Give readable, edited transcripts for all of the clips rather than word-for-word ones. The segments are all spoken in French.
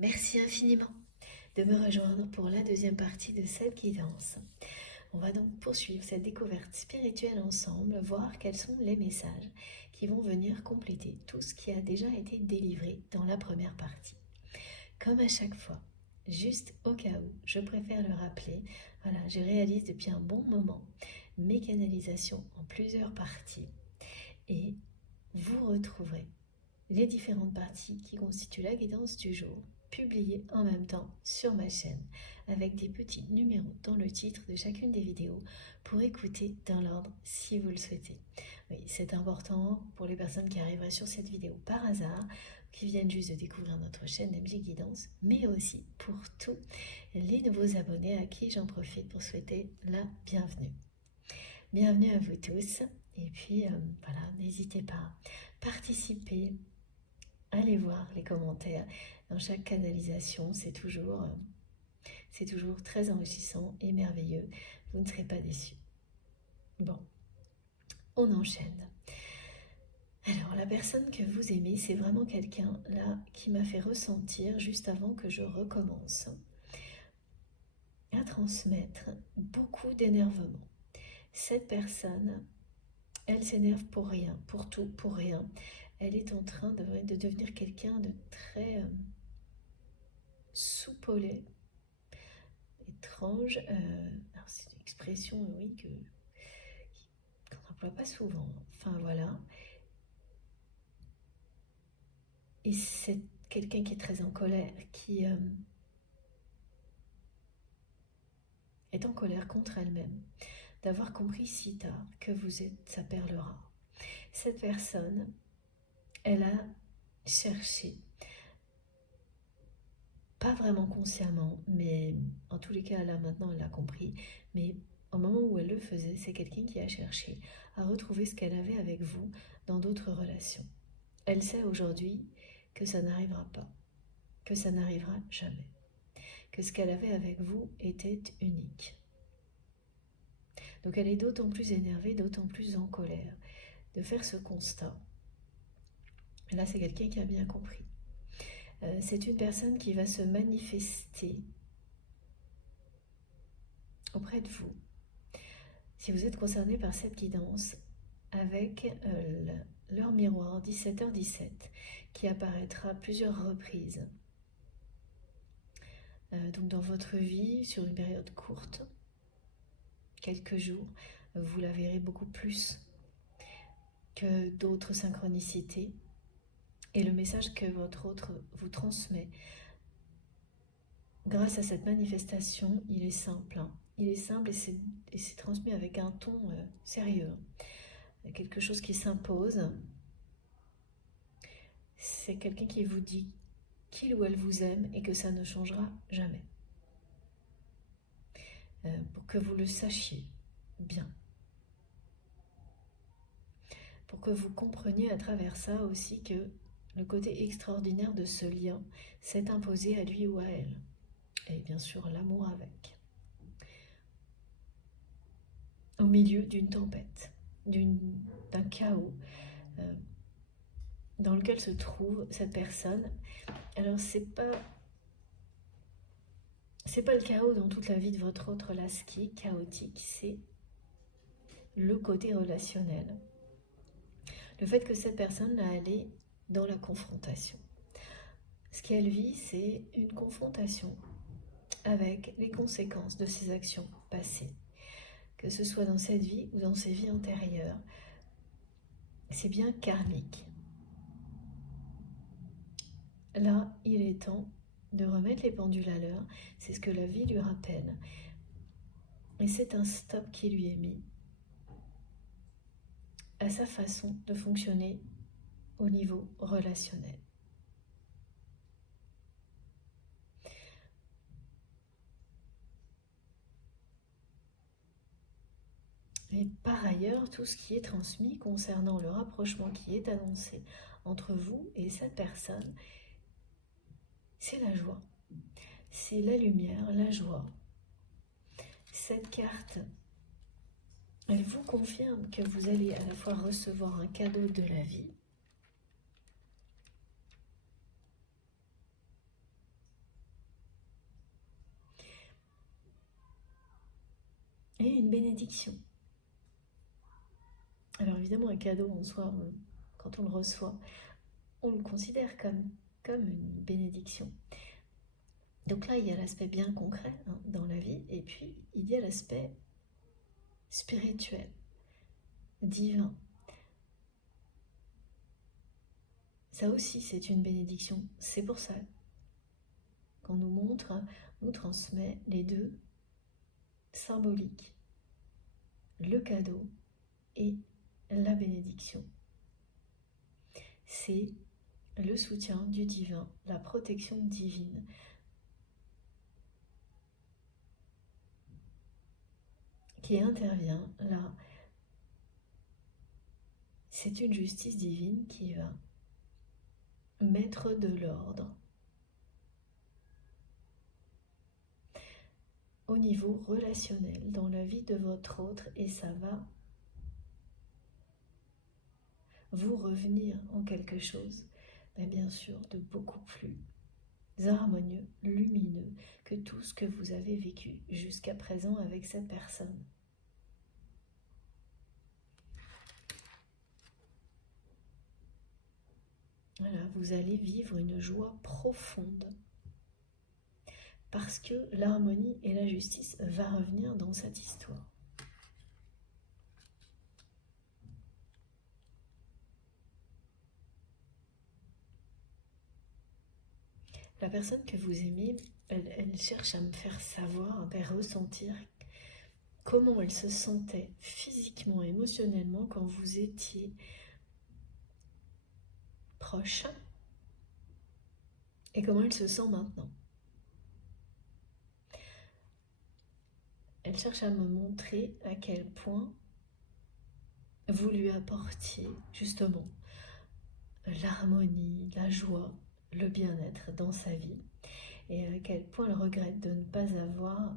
Merci infiniment de me rejoindre pour la deuxième partie de cette guidance. On va donc poursuivre cette découverte spirituelle ensemble, voir quels sont les messages qui vont venir compléter tout ce qui a déjà été délivré dans la première partie. Comme à chaque fois, juste au cas où, je préfère le rappeler, voilà, je réalise depuis un bon moment mes canalisations en plusieurs parties et vous retrouverez les différentes parties qui constituent la guidance du jour, publiées en même temps sur ma chaîne, avec des petits numéros dans le titre de chacune des vidéos pour écouter dans l'ordre si vous le souhaitez. Oui, c'est important pour les personnes qui arriveraient sur cette vidéo par hasard, qui viennent juste de découvrir notre chaîne MJ Guidance, mais aussi pour tous les nouveaux abonnés à qui j'en profite pour souhaiter la bienvenue. Bienvenue à vous tous, et puis voilà, n'hésitez pas à participer. Allez voir les commentaires dans chaque canalisation, c'est toujours très enrichissant et merveilleux. Vous ne serez pas déçus. Bon, on enchaîne. Alors, la personne que vous aimez, c'est vraiment quelqu'un là qui m'a fait ressentir juste avant que je recommence à transmettre beaucoup d'énervement. Cette personne, elle s'énerve pour rien, pour tout, pour rien. Elle est en train de devenir quelqu'un de très soupolé, étrange. Alors c'est une expression, oui, qu'on n'emploie pas souvent. Enfin voilà. Et c'est quelqu'un qui est très en colère, qui est en colère contre elle-même, d'avoir compris si tard que vous êtes sa perle rare. Cette personne, elle a cherché, pas vraiment consciemment, mais en tous les cas là maintenant elle a compris, mais au moment où elle le faisait, c'est quelqu'un qui a cherché à retrouver ce qu'elle avait avec vous dans d'autres relations. Elle sait aujourd'hui que ça n'arrivera pas, que ça n'arrivera jamais, que ce qu'elle avait avec vous était unique. Donc elle est d'autant plus énervée, d'autant plus en colère de faire ce constat. Et là, c'est quelqu'un qui a bien compris. C'est une personne qui va se manifester auprès de vous, si vous êtes concerné par cette guidance, avec leur miroir 17h17 qui apparaîtra à plusieurs reprises. Donc dans votre vie, sur une période courte, quelques jours, vous la verrez beaucoup plus que d'autres synchronicités. Et le message que votre autre vous transmet, grâce à cette manifestation, il est simple. Il est simple et c'est transmis avec un ton sérieux. Quelque chose qui s'impose. C'est quelqu'un qui vous dit qu'il ou elle vous aime et que ça ne changera jamais. Pour que vous le sachiez bien. Pour que vous compreniez à travers ça aussi que le côté extraordinaire de ce lien s'est imposé à lui ou à elle. Et bien sûr l'amour avec. Au milieu d'une tempête, d'un chaos dans lequel se trouve cette personne. Alors c'est pas le chaos dans toute la vie de votre autre là, ce qui est chaotique, c'est le côté relationnel. Le fait que cette personne là, elle est dans la confrontation. Ce qu'elle vit, c'est une confrontation avec les conséquences de ses actions passées. Que ce soit dans cette vie ou dans ses vies antérieures, c'est bien karmique. Là, il est temps de remettre les pendules à l'heure, c'est ce que la vie lui rappelle. Et c'est un stop qui lui est mis à sa façon de fonctionner au niveau relationnel. Et par ailleurs, tout ce qui est transmis concernant le rapprochement qui est annoncé entre vous et cette personne, c'est la joie, c'est la lumière, la joie. Cette carte, elle vous confirme que vous allez à la fois recevoir un cadeau de la vie et une bénédiction. Alors évidemment, un cadeau en soi, quand on le reçoit, on le considère comme une bénédiction. Donc là, il y a l'aspect bien concret dans la vie, et puis il y a l'aspect spirituel, divin. Ça aussi, c'est une bénédiction. C'est pour ça qu'on nous montre, nous transmet les deux symboliques, le cadeau et la bénédiction. C'est le soutien du divin, la protection divine. Qui intervient là. C'est une justice divine qui va mettre de l'ordre au niveau relationnel dans la vie de votre autre, et ça va vous revenir en quelque chose, mais bien sûr de beaucoup plus harmonieux, lumineux que tout ce que vous avez vécu jusqu'à présent avec cette personne. Voilà, vous allez vivre une joie profonde parce que l'harmonie et la justice va revenir dans cette histoire. La personne que vous aimez, elle cherche à me faire savoir, à faire ressentir comment elle se sentait physiquement, émotionnellement quand vous étiez proche et comment elle se sent maintenant. Elle cherche à me montrer à quel point vous lui apportiez justement l'harmonie, la joie, le bien-être dans sa vie, et à quel point elle regrette de ne pas avoir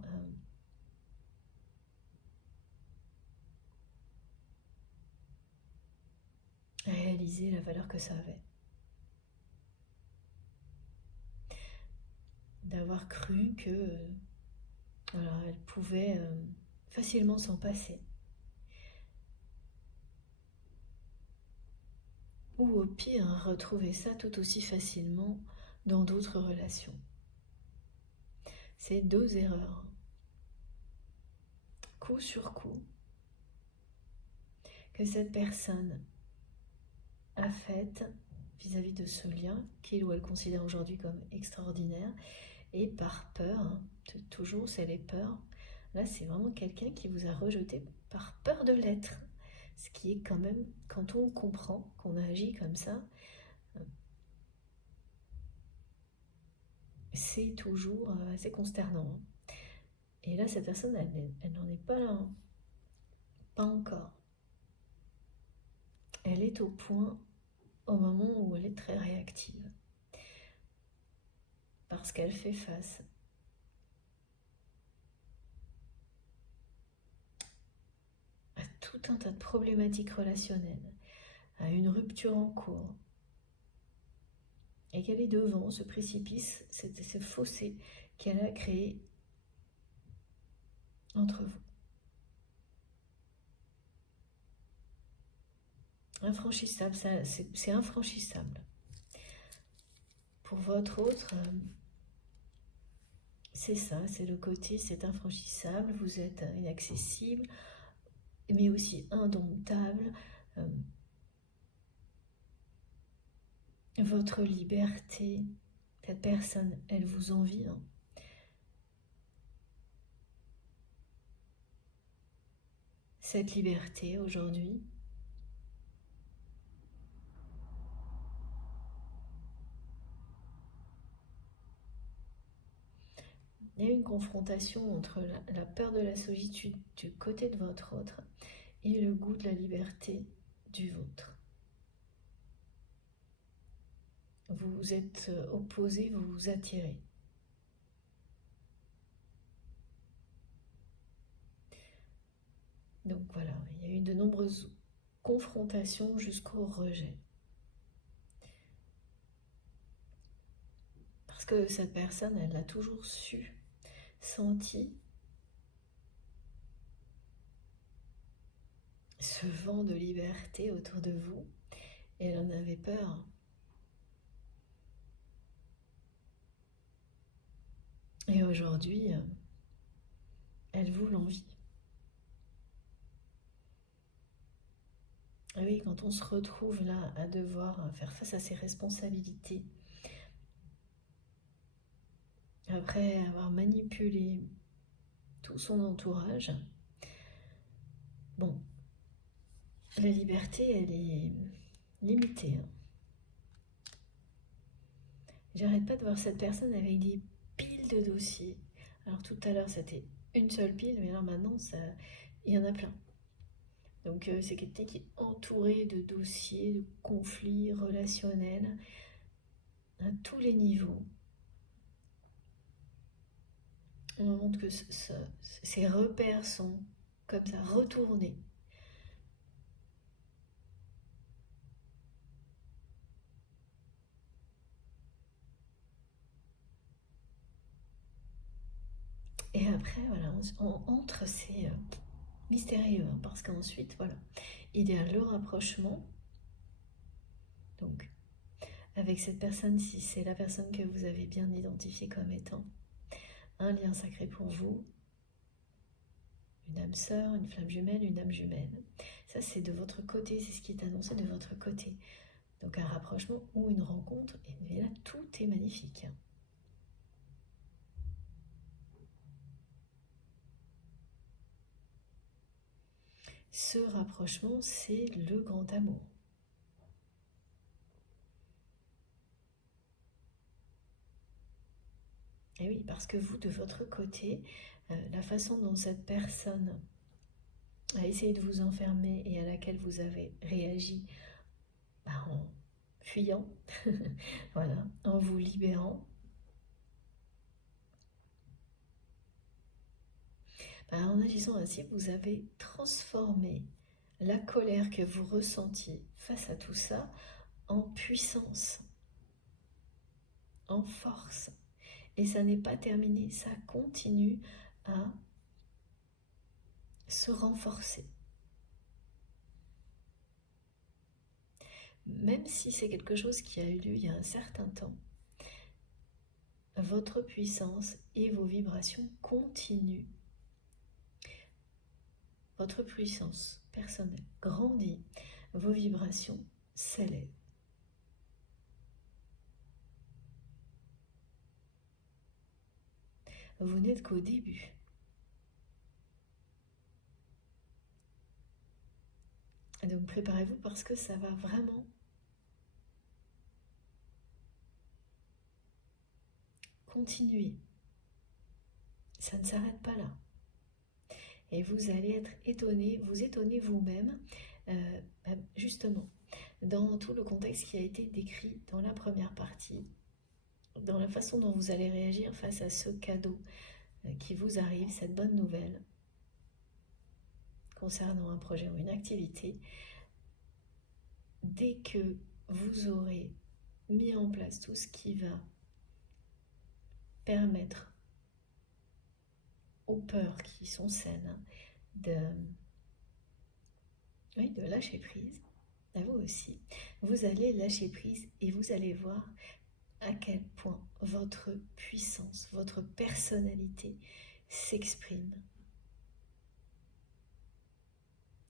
réalisé la valeur que ça avait. D'avoir cru que voilà, elle pouvait facilement s'en passer. Ou au pire, retrouver ça tout aussi facilement dans d'autres relations. C'est deux erreurs, coup sur coup, que cette personne a faites vis-à-vis de ce lien qu'il ou elle considère aujourd'hui comme extraordinaire, et par peur, toujours c'est les peurs. Là, c'est vraiment quelqu'un qui vous a rejeté par peur de l'être. Ce qui est quand même, quand on comprend qu'on agit comme ça, c'est toujours assez consternant. Et là, cette personne, elle n'en est pas là. Pas encore. Elle est au point, au moment où elle est très réactive. Parce qu'elle fait face à tout un tas de problématiques relationnelles, à une rupture en cours, et qu'elle est devant ce précipice, ce fossé qu'elle a créé entre vous. Infranchissable, c'est infranchissable. Pour votre autre, c'est ça, c'est le côté, c'est infranchissable, vous êtes inaccessible, mais aussi indomptable. Votre liberté, cette personne, elle vous envie. Cette liberté aujourd'hui, il y a une confrontation entre la peur de la solitude du côté de votre autre et le goût de la liberté du vôtre. Vous vous êtes opposés, vous vous attirez. Donc voilà, il y a eu de nombreuses confrontations jusqu'au rejet. Parce que cette personne, elle l'a toujours su, senti, ce vent de liberté autour de vous, et elle en avait peur. Et aujourd'hui, elle vous l'envie. Et oui, quand on se retrouve là à devoir faire face à ses responsabilités, après avoir manipulé tout son entourage, bon, la liberté, elle est limitée. J'arrête pas de voir cette personne avec des piles de dossiers. Alors tout à l'heure, c'était une seule pile, mais là maintenant, il y en a plein. Donc c'est quelqu'un qui est entouré de dossiers, de conflits relationnels à tous les niveaux. On montre que ces repères sont comme ça retournés. Et après, voilà, on entre, c'est mystérieux, hein, parce qu'ensuite, voilà, il y a le rapprochement. Donc, avec cette personne, si c'est la personne que vous avez bien identifiée comme étant un lien sacré pour vous, une âme sœur, une flamme jumelle, une âme jumelle. Ça, c'est de votre côté, c'est ce qui est annoncé de votre côté. Donc un rapprochement ou une rencontre, et là, tout est magnifique. Ce rapprochement, c'est le grand amour. Et oui, parce que vous, de votre côté, la façon dont cette personne a essayé de vous enfermer et à laquelle vous avez réagi en fuyant, voilà, en vous libérant, en agissant ainsi, vous avez transformé la colère que vous ressentiez face à tout ça en puissance, en force. Et ça n'est pas terminé, ça continue à se renforcer. Même si c'est quelque chose qui a eu lieu il y a un certain temps, votre puissance et vos vibrations continuent. Votre puissance personnelle grandit, vos vibrations s'élèvent. Vous n'êtes qu'au début. Donc préparez-vous parce que ça va vraiment continuer. Ça ne s'arrête pas là. Et vous allez être étonné, vous étonnez vous-même, justement, dans tout le contexte qui a été décrit dans la première partie, dans la façon dont vous allez réagir face à ce cadeau qui vous arrive, cette bonne nouvelle concernant un projet ou une activité. Dès que vous aurez mis en place tout ce qui va permettre aux peurs qui sont saines de lâcher prise, à vous aussi, vous allez lâcher prise et vous allez voir à quel point votre puissance, votre personnalité s'exprime.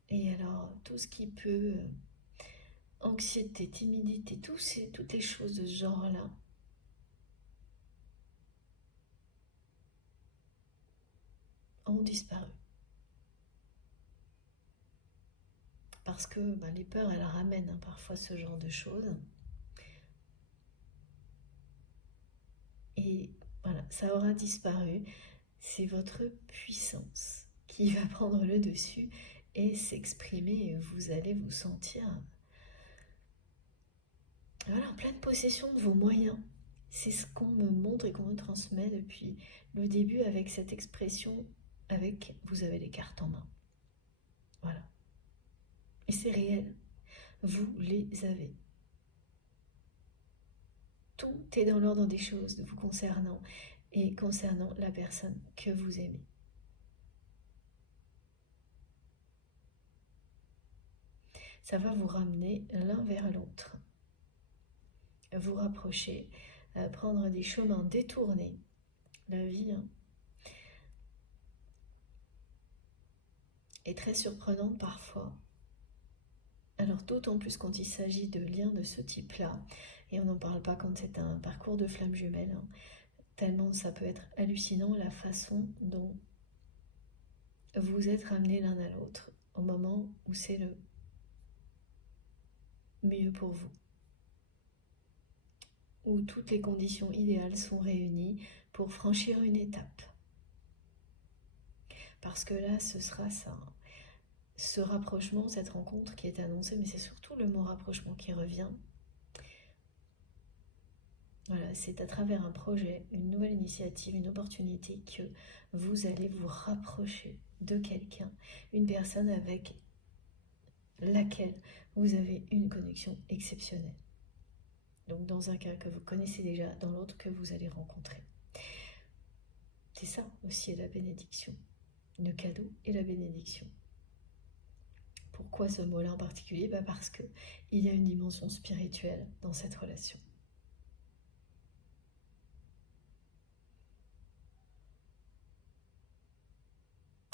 Et alors, tout ce qui peut, anxiété, timidité, toutes les choses de ce genre-là, ont disparu. Parce que les peurs, elles ramènent parfois ce genre de choses. Et voilà, ça aura disparu. C'est votre puissance qui va prendre le dessus et s'exprimer. Et vous allez vous sentir en pleine possession de vos moyens. C'est ce qu'on me montre et qu'on me transmet depuis le début avec cette expression, avec vous avez les cartes en main. Voilà. Et c'est réel. Vous les avez. Tout est dans l'ordre des choses vous concernant et concernant la personne que vous aimez. ça va vous ramener l'un vers l'autre, vous rapprocher, prendre des chemins détournés. La vie est très surprenante parfois. Alors d'autant plus quand il s'agit de liens de ce type-là, et on n'en parle pas quand c'est un parcours de flammes jumelles, tellement ça peut être hallucinant la façon dont vous êtes ramenés l'un à l'autre au moment où c'est le mieux pour vous, où toutes les conditions idéales sont réunies pour franchir une étape. Parce que là, ce sera ça, ce rapprochement, cette rencontre qui est annoncée, mais c'est surtout le mot rapprochement qui revient. Voilà, c'est à travers un projet, une nouvelle initiative, une opportunité que vous allez vous rapprocher de quelqu'un, une personne avec laquelle vous avez une connexion exceptionnelle. Donc dans un cas que vous connaissez déjà, dans l'autre que vous allez rencontrer. C'est ça aussi la bénédiction, le cadeau et la bénédiction. Pourquoi ce mot-là en particulier? Parce qu'il y a une dimension spirituelle dans cette relation.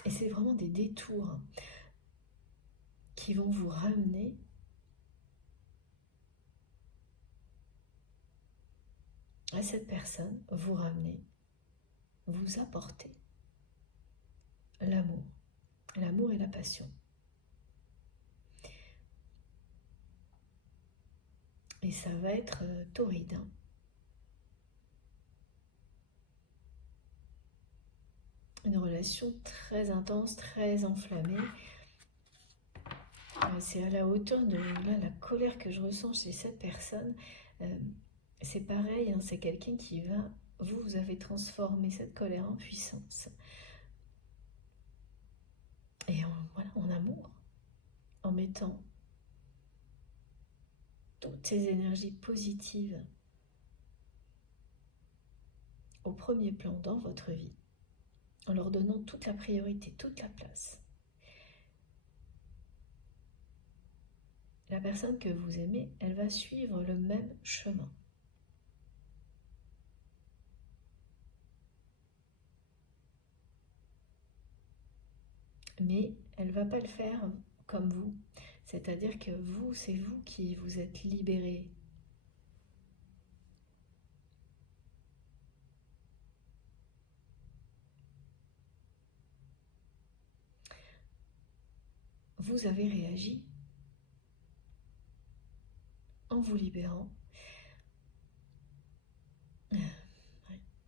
Et c'est vraiment des détours qui vont vous ramener à cette personne, vous ramener, vous apporter l'amour et la passion. Et ça va être torride. Une relation très intense, très enflammée. C'est à la hauteur de la colère que je ressens chez cette personne. C'est pareil, c'est quelqu'un qui va... Vous avez transformé cette colère en puissance. Et en amour. En mettant toutes ces énergies positives au premier plan dans votre vie. En leur donnant toute la priorité, toute la place. La personne que vous aimez, elle va suivre le même chemin. Mais elle ne va pas le faire comme vous. C'est-à-dire que vous, c'est vous qui vous êtes libéré. Vous avez réagi en vous libérant.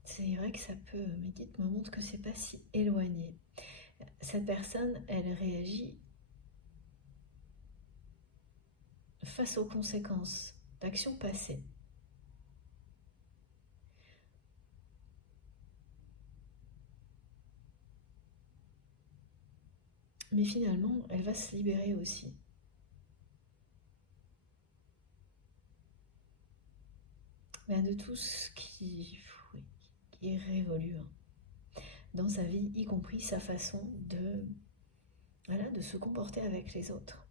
C'est vrai que ça peut, mes guides me montrent que c'est pas si éloigné. Cette personne, elle réagit face aux conséquences d'actions passées. Mais finalement, elle va se libérer aussi. De tout ce qui est révolu dans sa vie, y compris sa façon de se comporter avec les autres.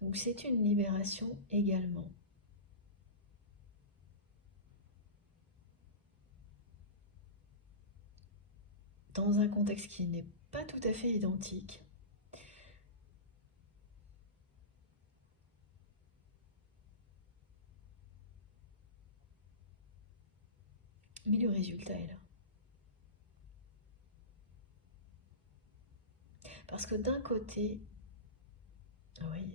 Donc c'est une libération également. Dans un contexte qui n'est pas tout à fait identique. Mais le résultat est là. Parce que d'un côté, oui,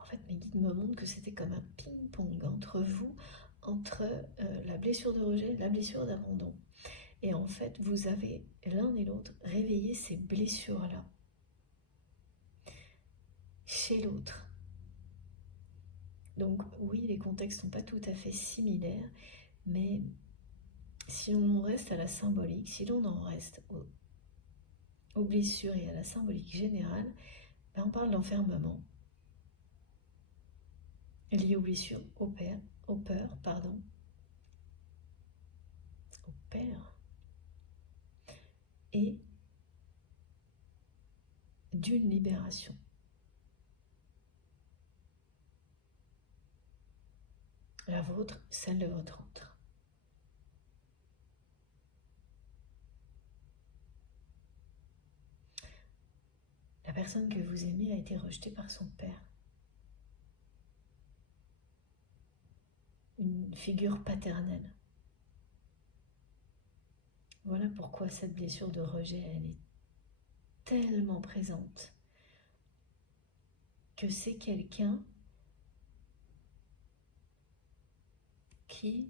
en fait mes guides me montrent que c'était comme un ping-pong entre vous, entre la blessure de rejet et la blessure d'abandon. Et en fait, vous avez l'un et l'autre réveillé ces blessures-là chez l'autre. Donc oui, les contextes ne sont pas tout à fait similaires, mais si on en reste à la symbolique, si l'on en reste aux blessures et à la symbolique générale, on parle d'enfermement lié aux blessures, aux peurs, au père. et d'une libération. La vôtre, celle de votre autre. La personne que vous aimez a été rejetée par son père. Une figure paternelle. Voilà pourquoi cette blessure de rejet, elle est tellement présente que c'est quelqu'un qui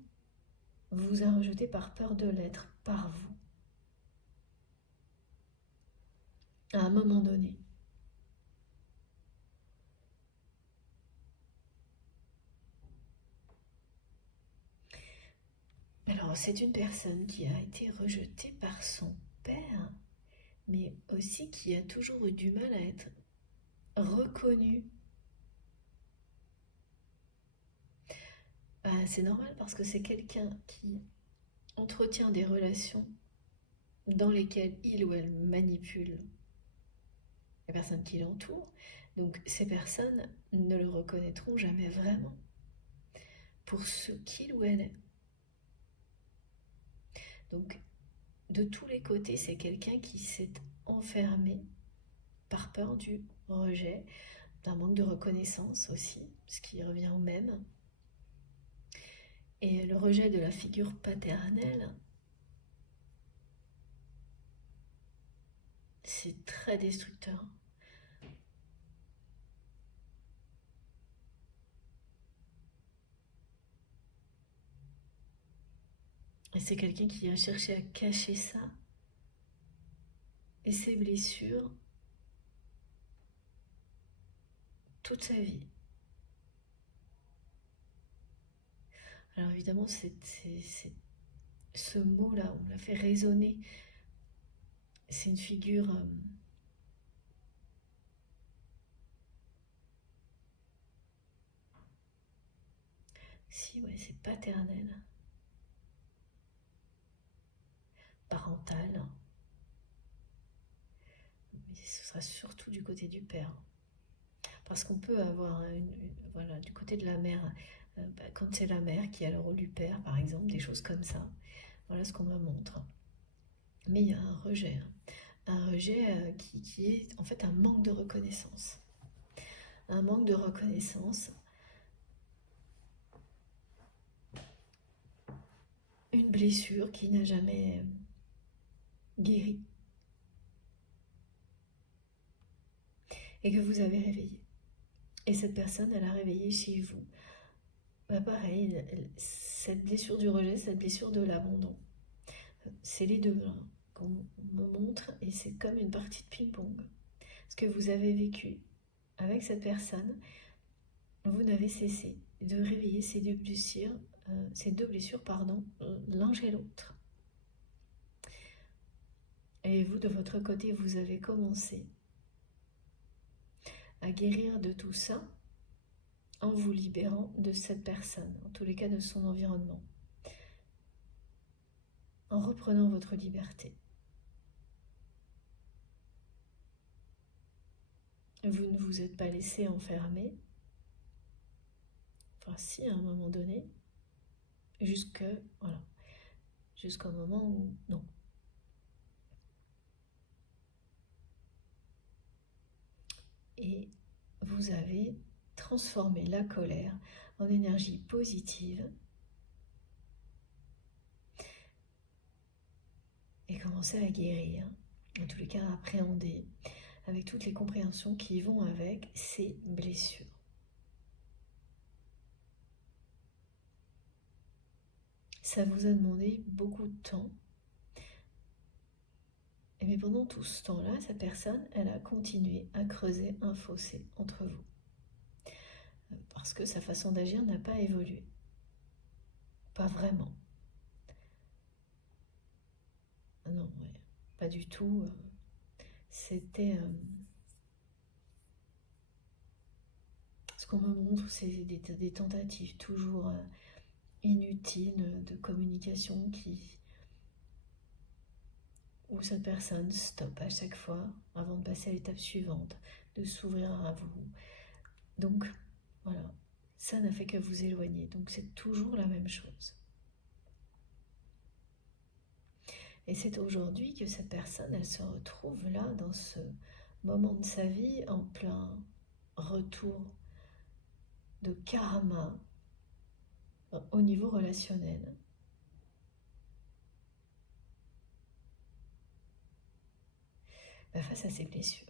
vous a rejeté par peur de l'être par vous. À un moment donné. Alors, c'est une personne qui a été rejetée par son père, mais aussi qui a toujours eu du mal à être reconnue. C'est normal parce que c'est quelqu'un qui entretient des relations dans lesquelles il ou elle manipule les personnes qui l'entourent. Donc, ces personnes ne le reconnaîtront jamais vraiment pour ce qu'il ou elle est. Donc, de tous les côtés, c'est quelqu'un qui s'est enfermé par peur du rejet, d'un manque de reconnaissance aussi, ce qui revient au même. Et le rejet de la figure paternelle, c'est très destructeur. Et c'est quelqu'un qui a cherché à cacher ça et ses blessures toute sa vie. Alors évidemment, ce mot-là, on l'a fait résonner. C'est une figure si, ouais, c'est paternel, parental, mais ce sera surtout du côté du père. Parce qu'on peut avoir, voilà, du côté de la mère, quand c'est la mère qui a le rôle du père, par exemple, des choses comme ça. Voilà ce qu'on me montre. Mais il y a un rejet qui est en fait un manque de reconnaissance. Un manque de reconnaissance, une blessure qui n'a jamais guéri et que vous avez réveillée. Et cette personne, elle a réveillé chez vous. Pareil, cette blessure du rejet, cette blessure de l'abandon. C'est les deux là, qu'on me montre et c'est comme une partie de ping-pong. Ce que vous avez vécu avec cette personne, vous n'avez cessé de réveiller ces deux blessures, l'un chez l'autre. Et vous, de votre côté, vous avez commencé à guérir de tout ça en vous libérant de cette personne, en tous les cas de son environnement, en reprenant votre liberté. Vous ne vous êtes pas laissé enfermer, enfin si, à un moment donné, jusqu'au moment où non. Et vous avez transformé la colère en énergie positive et commencé à guérir, en tous les cas à appréhender, avec toutes les compréhensions qui vont avec ces blessures. Ça vous a demandé beaucoup de temps. Mais pendant tout ce temps-là, cette personne, elle a continué à creuser un fossé entre vous. Parce que sa façon d'agir n'a pas évolué. Pas vraiment. Non, ouais, pas du tout. C'était... ce qu'on me montre, c'est des tentatives toujours inutiles de communication où cette personne stoppe à chaque fois avant de passer à l'étape suivante, de s'ouvrir à vous. Donc voilà, ça n'a fait que vous éloigner, donc c'est toujours la même chose. Et c'est aujourd'hui que cette personne, elle se retrouve là, dans ce moment de sa vie, en plein retour de karma au niveau relationnel. Face à ses blessures.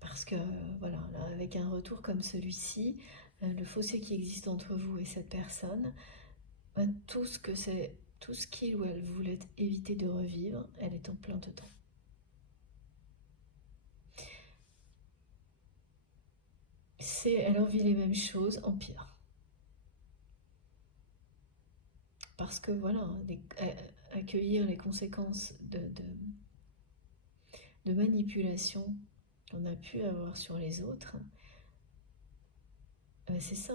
Parce que, voilà, là, avec un retour comme celui-ci, le fossé qui existe entre vous et cette personne, tout ce qu'il ou elle voulait éviter de revivre, elle est en plein dedans. Elle en vit les mêmes choses en pire. Parce que voilà, accueillir les conséquences de manipulation qu'on a pu avoir sur les autres, c'est ça.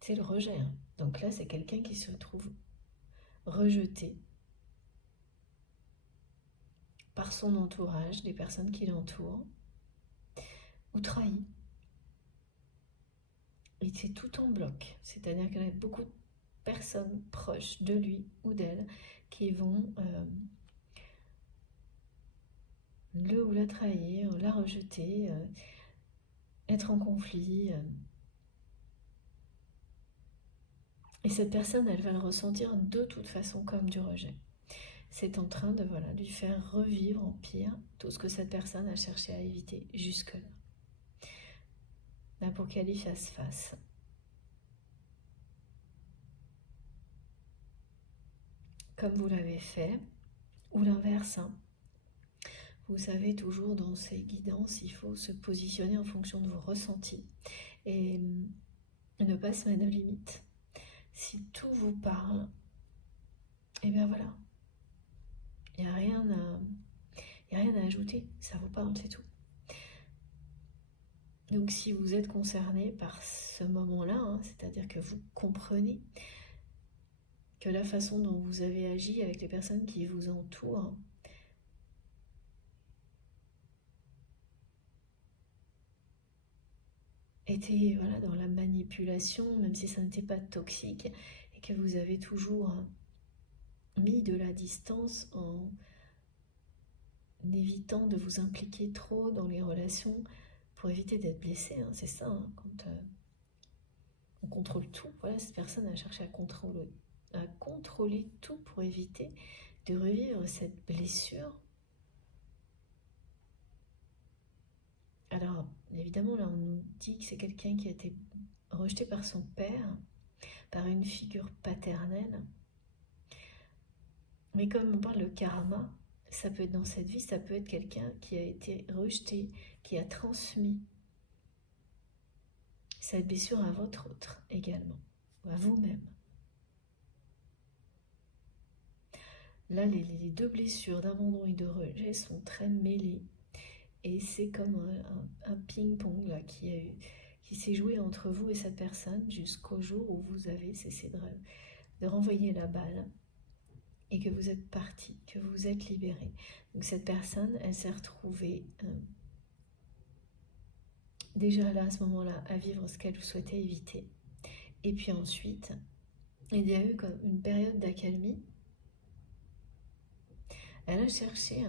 C'est le rejet. Donc là, c'est quelqu'un qui se trouve rejeté par son entourage, des personnes qui l'entourent, ou trahi. Et c'est tout en bloc. C'est-à-dire qu'il y a beaucoup de personnes proches de lui ou d'elle qui vont le ou la trahir, la rejeter, être en conflit. Et cette personne, elle va le ressentir de toute façon comme du rejet. C'est en train de lui faire revivre en pire tout ce que cette personne a cherché à éviter jusque-là. Là, pour qu'elle y fasse face. Comme vous l'avez fait, ou l'inverse. Vous savez, toujours dans ces guidances, il faut se positionner en fonction de vos ressentis et ne pas se mettre de limites. Si tout vous parle, et bien voilà, il n'y a rien à ajouter, ça vous parle, c'est tout. Donc si vous êtes concerné par ce moment-là, c'est-à-dire que vous comprenez que la façon dont vous avez agi avec les personnes qui vous entourent était dans la manipulation, même si ça n'était pas toxique, et que vous avez toujours mis de la distance en évitant de vous impliquer trop dans les relations pour éviter d'être blessé. C'est ça, quand on contrôle tout. Voilà, cette personne a cherché à contrôler tout pour éviter de revivre cette blessure. Alors, évidemment, là, on nous dit que c'est quelqu'un qui a été rejeté par son père, par une figure paternelle. Mais comme on parle de karma, ça peut être dans cette vie, ça peut être quelqu'un qui a été rejeté, qui a transmis cette blessure à votre autre également, ou à vous-même. Là, les deux blessures d'abandon et de rejet sont très mêlées. Et c'est comme un ping-pong là, qui s'est joué entre vous et cette personne jusqu'au jour où vous avez cessé de renvoyer la balle et que vous êtes parti, que vous vous êtes libéré. Donc cette personne, elle s'est retrouvée déjà là, à ce moment-là, à vivre ce qu'elle souhaitait éviter. Et puis ensuite, il y a eu comme une période d'accalmie. Elle a cherché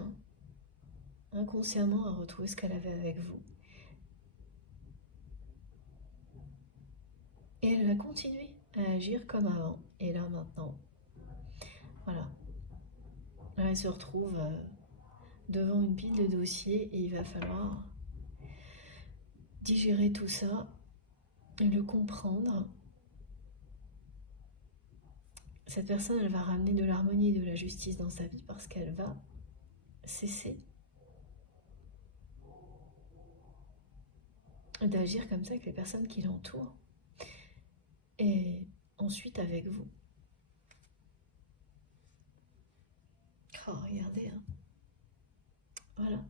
inconsciemment à retrouver ce qu'elle avait avec vous. Et elle va continuer à agir comme avant. Et là, maintenant, voilà. Là, elle se retrouve devant une pile de dossiers et il va falloir digérer tout ça, le comprendre. Cette personne, elle va ramener de l'harmonie et de la justice dans sa vie parce qu'elle va cesser d'agir comme ça avec les personnes qui l'entourent et ensuite avec vous. Regardez, voilà.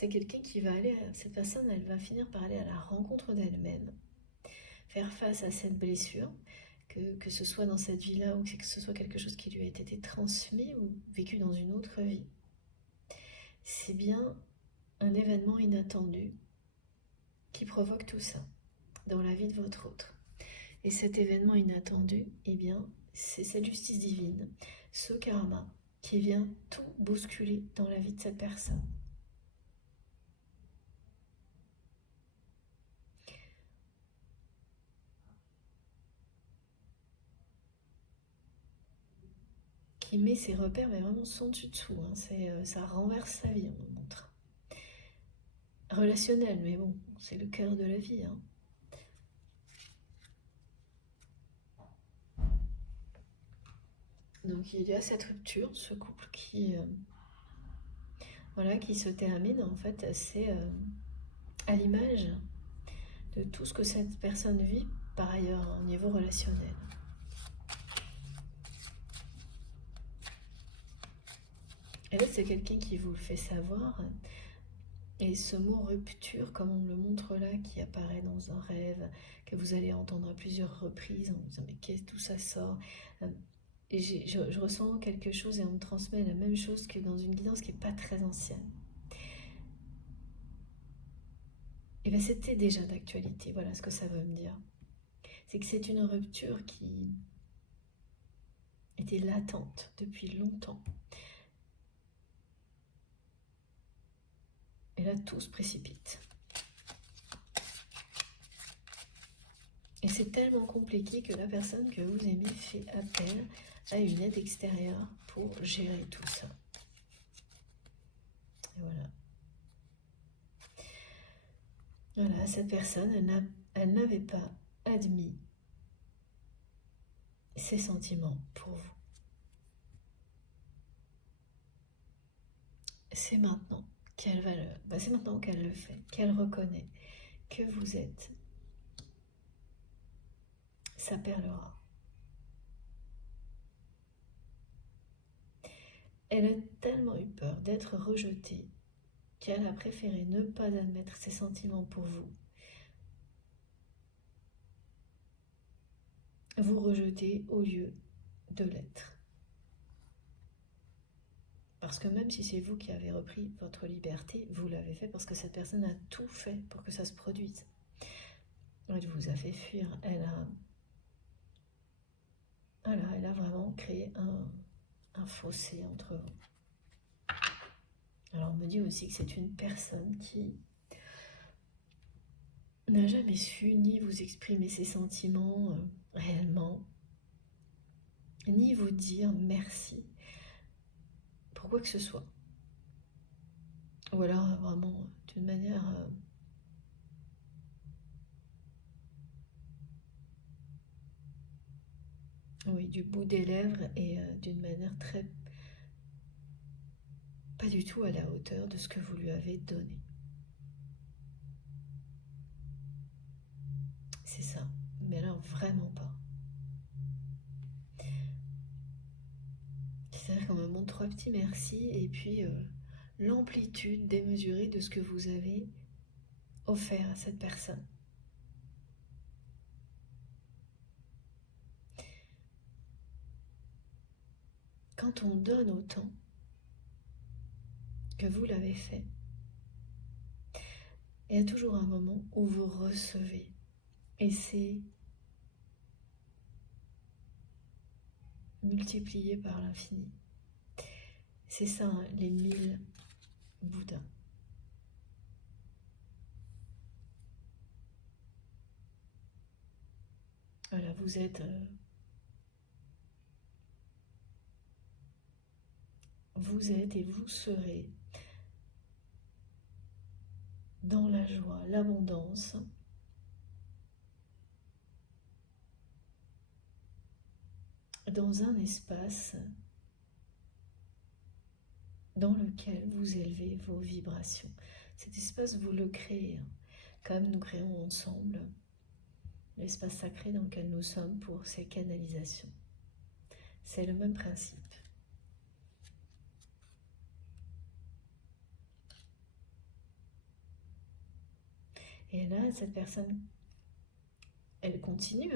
c'est quelqu'un qui va aller, cette personne, elle va finir par aller à la rencontre d'elle-même, faire face à cette blessure, que ce soit dans cette vie-là ou que ce soit quelque chose qui lui a été transmis ou vécu dans une autre vie. C'est bien un événement inattendu qui provoque tout ça dans la vie de votre autre. Et cet événement inattendu, eh bien, c'est cette justice divine, ce karma, qui vient tout bousculer dans la vie de cette personne. Qui met ses repères, mais vraiment son dessus-dessous. Hein. Ça renverse sa vie, on nous montre. Relationnel, mais bon, c'est le cœur de la vie. Hein. Donc il y a cette rupture, ce couple qui se termine. En fait, c'est à l'image de tout ce que cette personne vit par ailleurs au niveau relationnel. Et là, c'est quelqu'un qui vous le fait savoir. Et ce mot rupture, comme on le montre là, qui apparaît dans un rêve, que vous allez entendre à plusieurs reprises en vous disant mais qu'est-ce que tout ça sort. Et je ressens quelque chose et on me transmet la même chose que dans une guidance qui n'est pas très ancienne. Et bien c'était déjà d'actualité, voilà ce que ça veut me dire. C'est que c'est une rupture qui était latente depuis longtemps. Et là, tout se précipite. Et c'est tellement compliqué que la personne que vous aimez fait appel à une aide extérieure pour gérer tout ça. Et voilà. Voilà, cette personne, elle n'avait pas admis ses sentiments pour vous. C'est maintenant qu'elle c'est maintenant qu'elle le fait, qu'elle reconnaît que vous êtes sa perle rare. Elle a tellement eu peur d'être rejetée qu'elle a préféré ne pas admettre ses sentiments pour vous. Vous rejeter au lieu de l'être. Parce que même si c'est vous qui avez repris votre liberté, vous l'avez fait parce que cette personne a tout fait pour que ça se produise. Elle vous a fait fuir, elle a vraiment créé un fossé entre vous. Alors on me dit aussi que c'est une personne qui n'a jamais su ni vous exprimer ses sentiments réellement, ni vous dire merci pour quoi que ce soit. Ou alors vraiment d'une manière oui, du bout des lèvres et d'une manière très pas du tout à la hauteur de ce que vous lui avez donné. C'est ça, mais alors vraiment pas. C'est-à-dire qu'on me montre 3 petits merci et puis l'amplitude démesurée de ce que vous avez offert à cette personne. Quand on donne autant que vous l'avez fait, il y a toujours un moment où vous recevez. Et c'est multiplié par l'infini. C'est ça, hein, les 1000 Bouddhas. Voilà, vous êtes et vous serez dans la joie, l'abondance, dans un espace dans lequel vous élevez vos vibrations. Cet espace, vous le créez, hein, comme nous créons ensemble l'espace sacré dans lequel nous sommes pour ces canalisations. C'est le même principe. Et là, cette personne, elle continue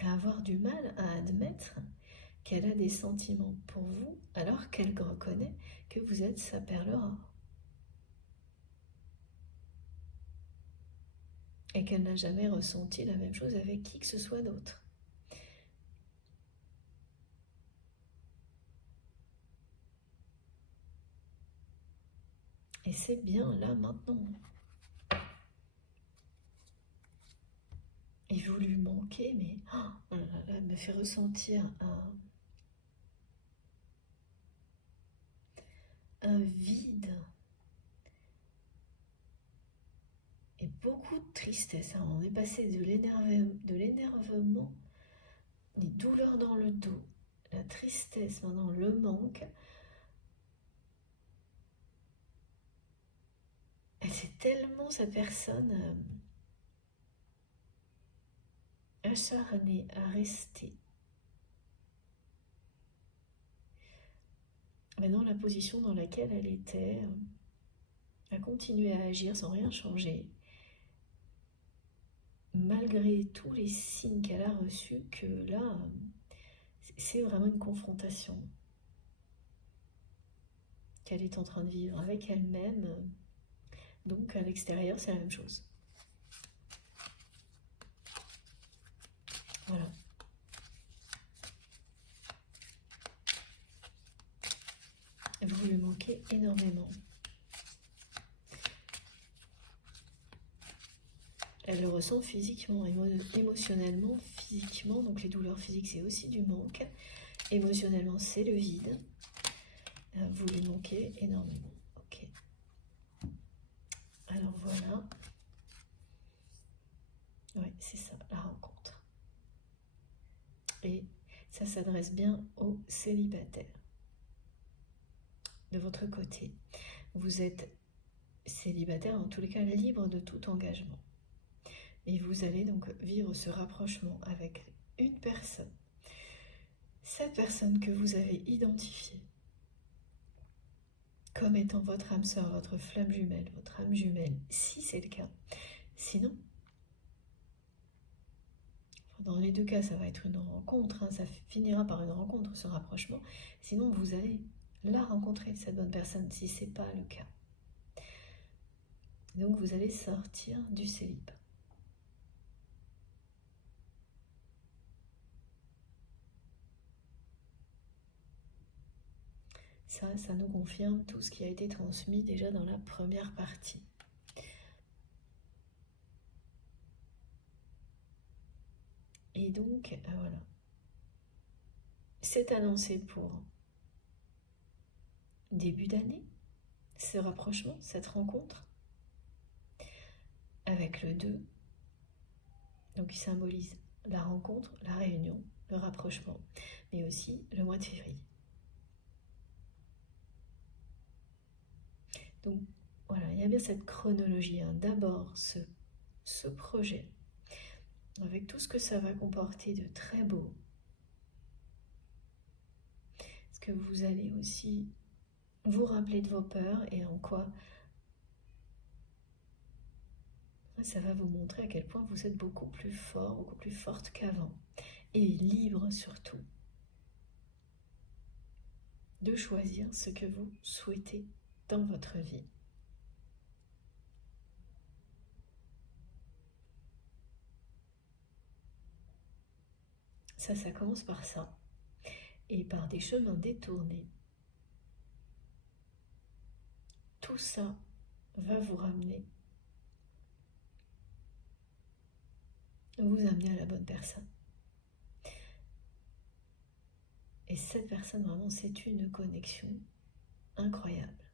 à avoir du mal à admettre qu'elle a des sentiments pour vous, alors qu'elle reconnaît que vous êtes sa perle rare. Et qu'elle n'a jamais ressenti la même chose avec qui que ce soit d'autre. Et c'est bien là, maintenant. Et vous lui manquez, mais oh là là, elle me fait ressentir un vide et beaucoup de tristesse. On est passé de l'énervement, des douleurs dans le dos, la tristesse, maintenant le manque. Et c'est tellement cette personne acharnée à rester. Maintenant, la position dans laquelle elle était, à continuer à agir sans rien changer, malgré tous les signes qu'elle a reçus, que là, c'est vraiment une confrontation qu'elle est en train de vivre avec elle-même. Donc à l'extérieur, c'est la même chose. Voilà. Vous lui manquez énormément. Elle le ressent physiquement, émotionnellement, physiquement. Donc les douleurs physiques, c'est aussi du manque. Émotionnellement, c'est le vide. Vous lui manquez énormément. Ok. Alors voilà. Ouais, c'est ça, la rencontre. Et ça s'adresse bien aux célibataires. De votre côté, vous êtes célibataire, en tous les cas libre de tout engagement. Et vous allez donc vivre ce rapprochement avec une personne. Cette personne que vous avez identifiée comme étant votre âme sœur, votre flamme jumelle, votre âme jumelle, si c'est le cas. Sinon, dans les deux cas, ça va être une rencontre, ça finira par une rencontre, ce rapprochement. Sinon, vous allez la rencontrer, cette bonne personne, si ce n'est pas le cas. Donc, vous allez sortir du célibat. Ça nous confirme tout ce qui a été transmis déjà dans la première partie. Et donc, voilà. C'est annoncé pour début d'année, ce rapprochement, cette rencontre, avec le 2, donc qui symbolise la rencontre, la réunion, le rapprochement, mais aussi le mois de février. Donc voilà, il y a bien cette chronologie. D'abord ce projet, avec tout ce que ça va comporter de très beau. Est-ce que vous allez aussi vous rappeler de vos peurs et en quoi ça va vous montrer à quel point vous êtes beaucoup plus fort, beaucoup plus forte qu'avant. Et libre surtout de choisir ce que vous souhaitez dans votre vie. Ça commence par ça. Et par des chemins détournés. Tout ça va vous ramener, vous amener à la bonne personne. Et cette personne, vraiment, c'est une connexion incroyable.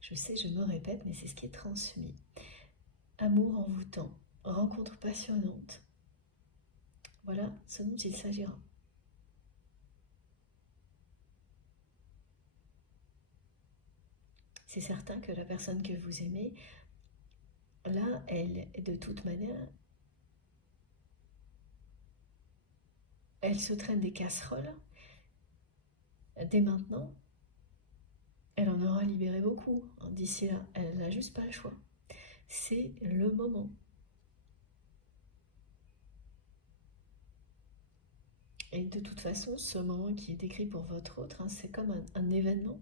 Je sais, je me répète, mais c'est ce qui est transmis. Amour envoûtant, rencontre passionnante. Voilà ce dont il s'agira. C'est certain que la personne que vous aimez, là, elle, de toute manière, elle se traîne des casseroles dès maintenant Elle en aura libéré beaucoup d'ici là. Elle n'a juste pas le choix. C'est le moment. Et de toute façon, ce moment qui est écrit pour votre autre, c'est comme un événement.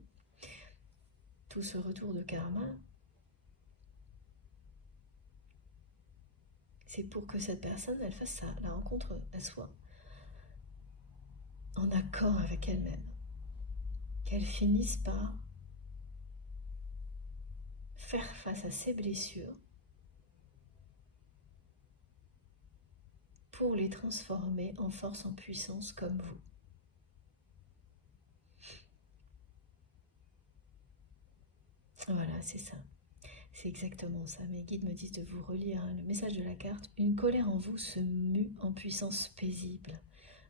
Tout ce retour de karma, c'est pour que cette personne, elle fasse ça, la rencontre à soi, en accord avec elle-même. Qu'elle finisse par faire face à ses blessures pour les transformer en force, en puissance comme vous. Voilà, c'est ça. C'est exactement ça. Mes guides me disent de vous relire le message de la carte. Une colère en vous se mue en puissance paisible.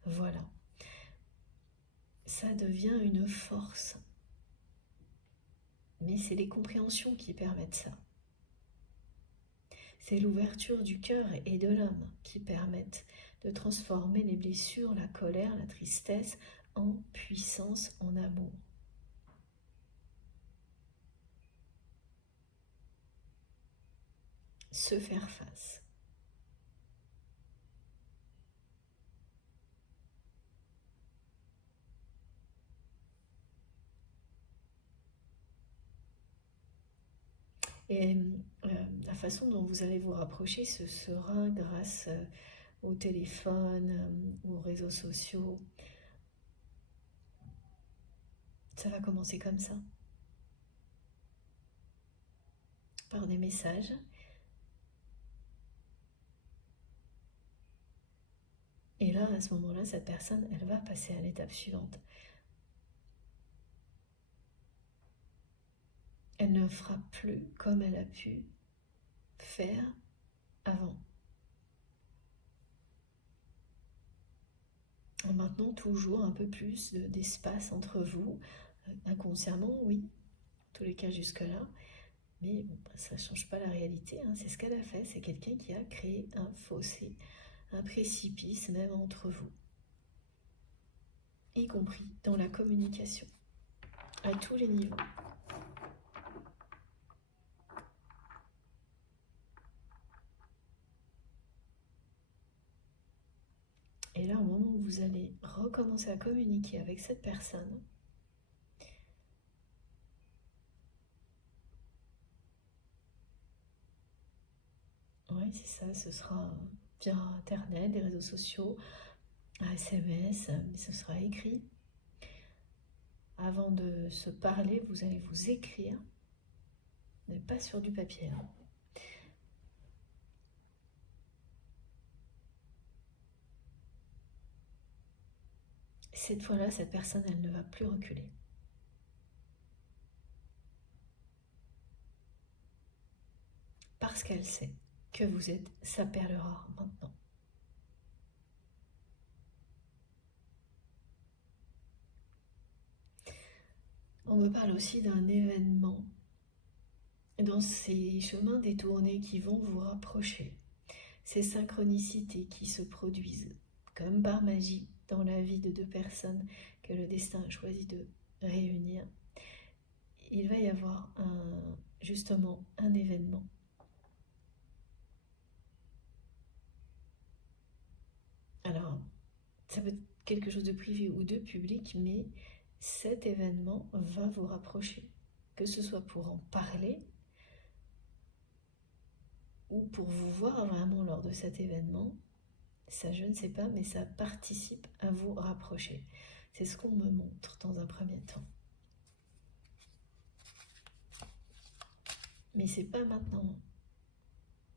Voilà. Ça devient une force. Mais c'est les compréhensions qui permettent ça. C'est l'ouverture du cœur et de l'âme qui permettent de transformer les blessures, la colère, la tristesse en puissance, en amour. Se faire face. Et la façon dont vous allez vous rapprocher, ce sera grâce au téléphone, aux réseaux sociaux. Ça va commencer comme ça, par des messages. Et là, à ce moment-là, cette personne, elle va passer à l'étape suivante. Elle ne fera plus comme elle a pu faire avant. En maintenant toujours un peu plus d'espace entre vous, inconsciemment, oui, en tous les cas jusque-là, mais bon, ça ne change pas la réalité, c'est ce qu'elle a fait, c'est quelqu'un qui a créé un fossé, un précipice même entre vous, y compris dans la communication, à tous les niveaux. Et là, au moment où vous allez recommencer à communiquer avec cette personne, oui, c'est ça, ce sera via Internet, des réseaux sociaux, un SMS, mais ce sera écrit. Avant de se parler, vous allez vous écrire, mais pas sur du papier. Cette fois-là, cette personne, elle ne va plus reculer. Parce qu'elle sait que vous êtes sa perle rare maintenant. On me parle aussi d'un événement dans ces chemins détournés qui vont vous rapprocher. Ces synchronicités qui se produisent comme par magie dans la vie de deux personnes que le destin a choisi de réunir. Il va y avoir justement un événement. Alors, ça peut être quelque chose de privé ou de public, mais cet événement va vous rapprocher. Que ce soit pour en parler ou pour vous voir vraiment lors de cet événement, ça je ne sais pas, mais ça participe à vous rapprocher. C'est ce qu'on me montre dans un premier temps. Mais c'est pas maintenant.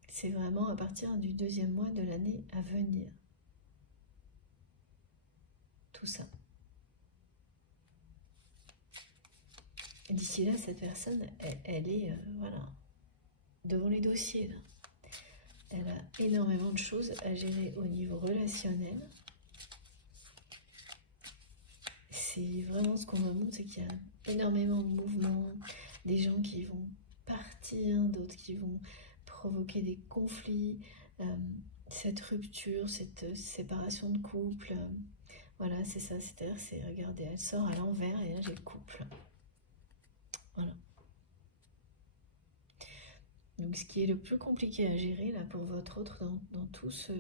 C'est vraiment à partir du 2e mois de l'année à venir. Tout ça. Et d'ici là, cette personne, elle est voilà, devant les dossiers. Là. Elle a énormément de choses à gérer au niveau relationnel. C'est vraiment ce qu'on me montre, c'est qu'il y a énormément de mouvements, des gens qui vont partir, d'autres qui vont provoquer des conflits, cette rupture, cette séparation de couple. Voilà, c'est ça, c'est-à-dire, regardez, elle sort à l'envers et là j'ai le couple. Voilà. Donc ce qui est le plus compliqué à gérer là pour votre autre dans tout ce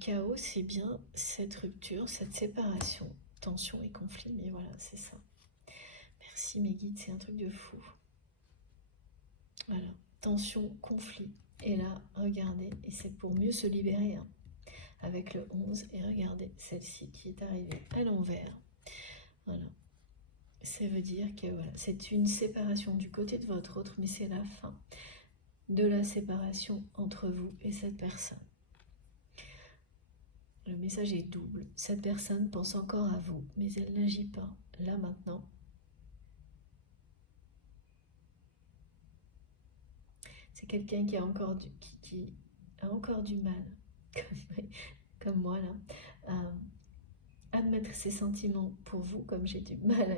chaos, c'est bien cette rupture, cette séparation, tension et conflit, mais voilà, c'est ça. Merci mes guides, c'est un truc de fou. Voilà, tension, conflit. Et là, regardez, et c'est pour mieux se libérer, hein, avec le 11, et regardez celle-ci qui est arrivée à l'envers. Voilà. Ça veut dire que voilà, c'est une séparation du côté de votre autre, mais c'est la fin de la séparation entre vous et cette personne. Le message est double. Cette personne pense encore à vous, mais elle n'agit pas là maintenant. C'est quelqu'un qui a encore du mal, comme moi là, à admettre ses sentiments pour vous, comme j'ai du mal à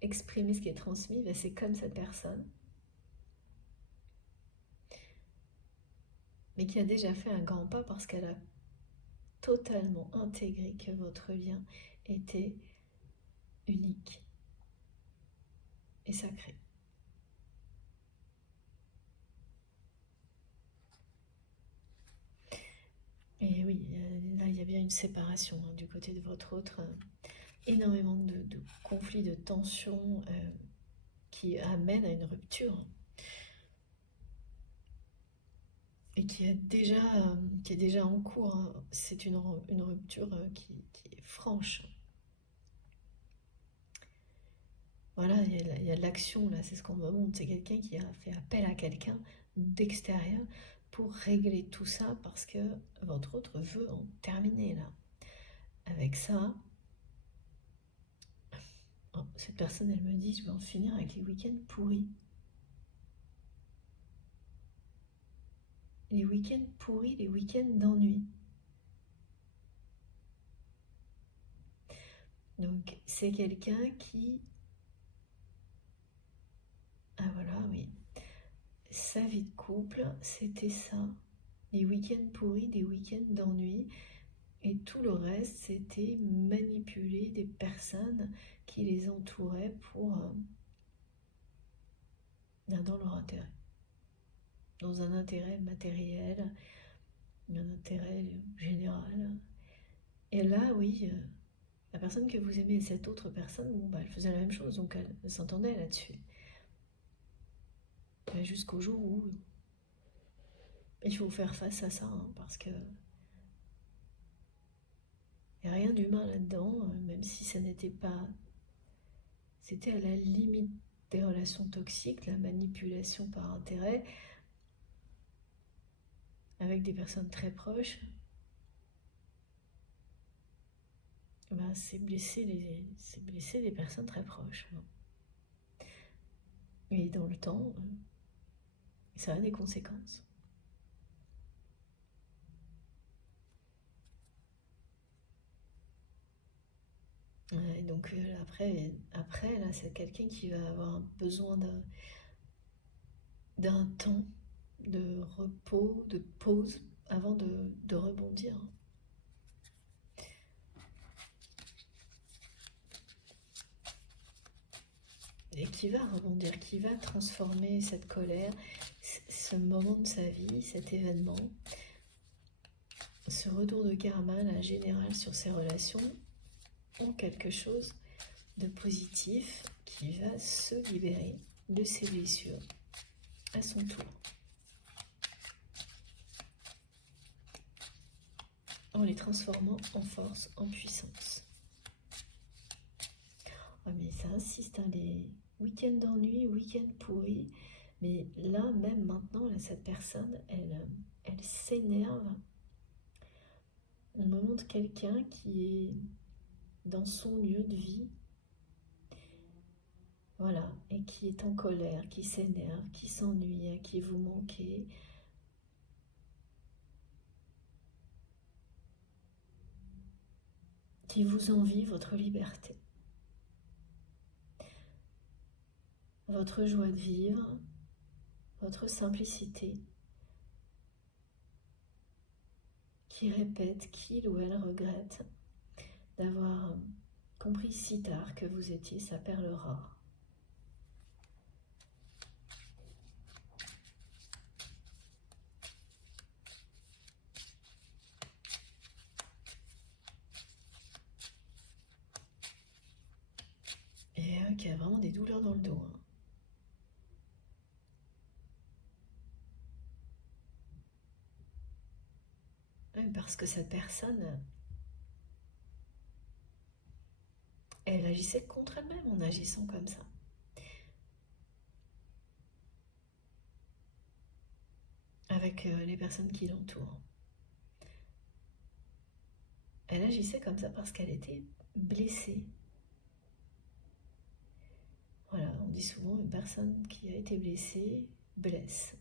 exprimer ce qui est transmis. Ben c'est comme cette personne, mais qui a déjà fait un grand pas parce qu'elle a totalement intégré que votre lien était unique et sacré. Et oui, là il y a bien une séparation hein, du côté de votre autre, énormément de conflits, de tensions qui amènent à une rupture et qui est déjà en cours. Hein. C'est une rupture qui est franche. Voilà, il y a de l'action là, c'est ce qu'on me montre. C'est quelqu'un qui a fait appel à quelqu'un d'extérieur pour régler tout ça parce que votre autre veut en terminer là. Avec ça, cette personne, elle me dit, je vais en finir avec les week-ends pourris. Les week-ends pourris, les week-ends d'ennui. Donc, c'est quelqu'un qui... Ah voilà, oui. Sa vie de couple, c'était ça. Les week-ends pourris, des week-ends d'ennui. Et tout le reste, c'était manipuler des personnes qui les entouraient pour... dans leur intérêt. Dans un intérêt matériel, un intérêt général. Et là, oui, la personne que vous aimez, cette autre personne, bon, bah, elle faisait la même chose, donc elle s'entendait là-dessus. Jusqu'au jour où il faut faire face à ça, hein, parce que il n'y a rien d'humain là-dedans, même si ça n'était pas... C'était à la limite des relations toxiques, la manipulation par intérêt, avec des personnes très proches. Ben, c'est blesser les personnes très proches. Et dans le temps, ça a des conséquences. Et donc après là, c'est quelqu'un qui va avoir besoin d'un temps de repos, de pause, avant de rebondir. Et qui va rebondir, qui va transformer cette colère, ce moment de sa vie, cet événement, ce retour de karma là, général sur ses relations, en quelque chose de positif qui va se libérer de ses blessures à son tour. En les transformant en force, en puissance. Oh mais ça insiste, hein, les week-ends d'ennui, week-ends pourris. Mais là, même maintenant, là, cette personne, elle s'énerve. On me montre quelqu'un qui est dans son lieu de vie, voilà, et qui est en colère, qui s'énerve, qui s'ennuie, à qui vous manquez. Qui vous envie votre liberté, votre joie de vivre, votre simplicité, qui répète qu'il ou elle regrette d'avoir compris si tard que vous étiez sa perle rare. qu'il y a vraiment des douleurs dans le dos. Hein. Ouais, parce que cette personne, elle agissait contre elle-même en agissant comme ça. Avec les personnes qui l'entourent. Elle agissait comme ça parce qu'elle était blessée. Voilà, on dit souvent une personne qui a été blessée blesse.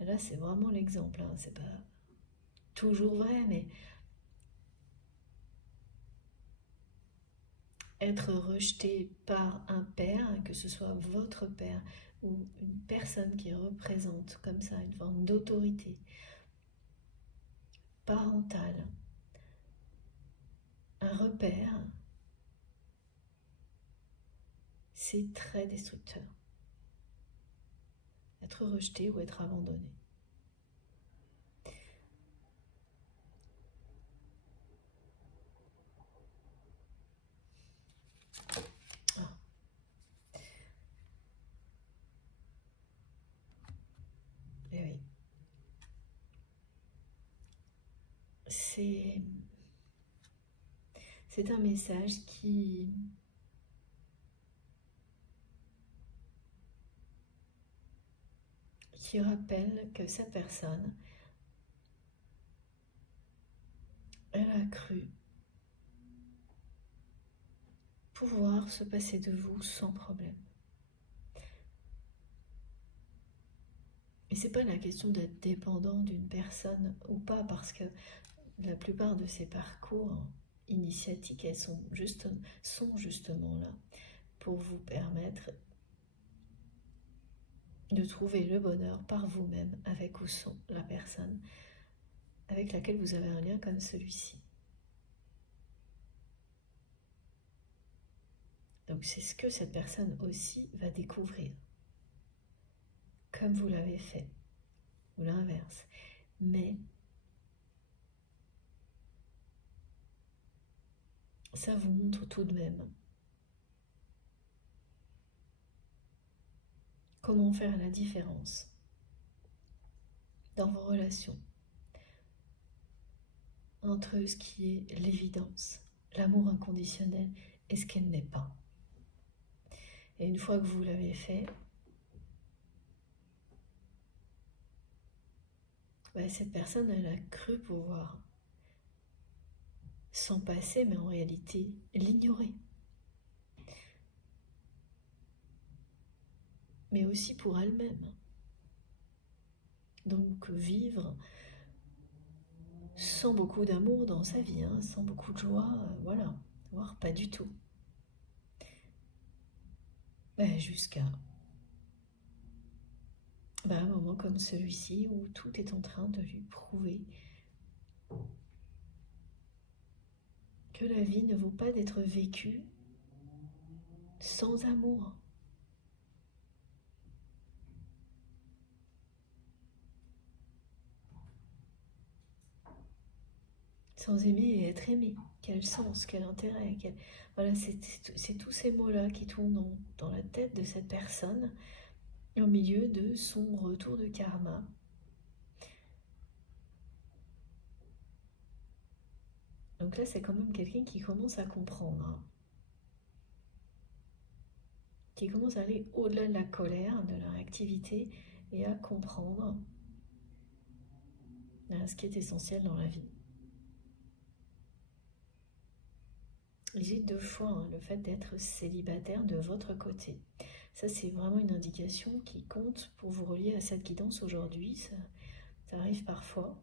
Et là, c'est vraiment l'exemple. Hein. C'est pas toujours vrai, mais être rejeté par un père, que ce soit votre père ou une personne qui représente comme ça une forme d'autorité parentale, un repère, c'est très destructeur. Être rejeté ou être abandonné. Ah. Eh oui. C'est un message qui rappelle que cette personne, elle a cru pouvoir se passer de vous sans problème. Et c'est pas la question d'être dépendant d'une personne ou pas, parce que la plupart de ces parcours initiatiques, elles sont justement là pour vous permettre de trouver le bonheur par vous-même, avec ou sans la personne avec laquelle vous avez un lien comme celui-ci. Donc c'est ce que cette personne aussi va découvrir, comme vous l'avez fait, ou l'inverse. Mais ça vous montre tout de même comment faire la différence dans vos relations entre ce qui est l'évidence, l'amour inconditionnel, et ce qu'elle n'est pas. Et une fois que vous l'avez fait, cette personne, elle a cru pouvoir s'en passer, mais en réalité, l'ignorer. Mais aussi pour elle-même. Donc vivre sans beaucoup d'amour dans sa vie, hein, sans beaucoup de joie, voilà, voire pas du tout. Jusqu'à un moment comme celui-ci où tout est en train de lui prouver que la vie ne vaut pas d'être vécue sans amour. Sans aimer et être aimé. Quel sens, quel intérêt, Voilà, c'est tous ces mots-là qui tournent dans la tête de cette personne au milieu de son retour de karma. Donc là, c'est quand même quelqu'un qui commence à comprendre, hein, qui commence à aller au-delà de la colère, de la réactivité, et à comprendre ce qui est essentiel dans la vie. J'ai 2 fois le fait d'être célibataire de votre côté. Ça, c'est vraiment une indication qui compte pour vous relier à cette guidance aujourd'hui. Ça arrive parfois.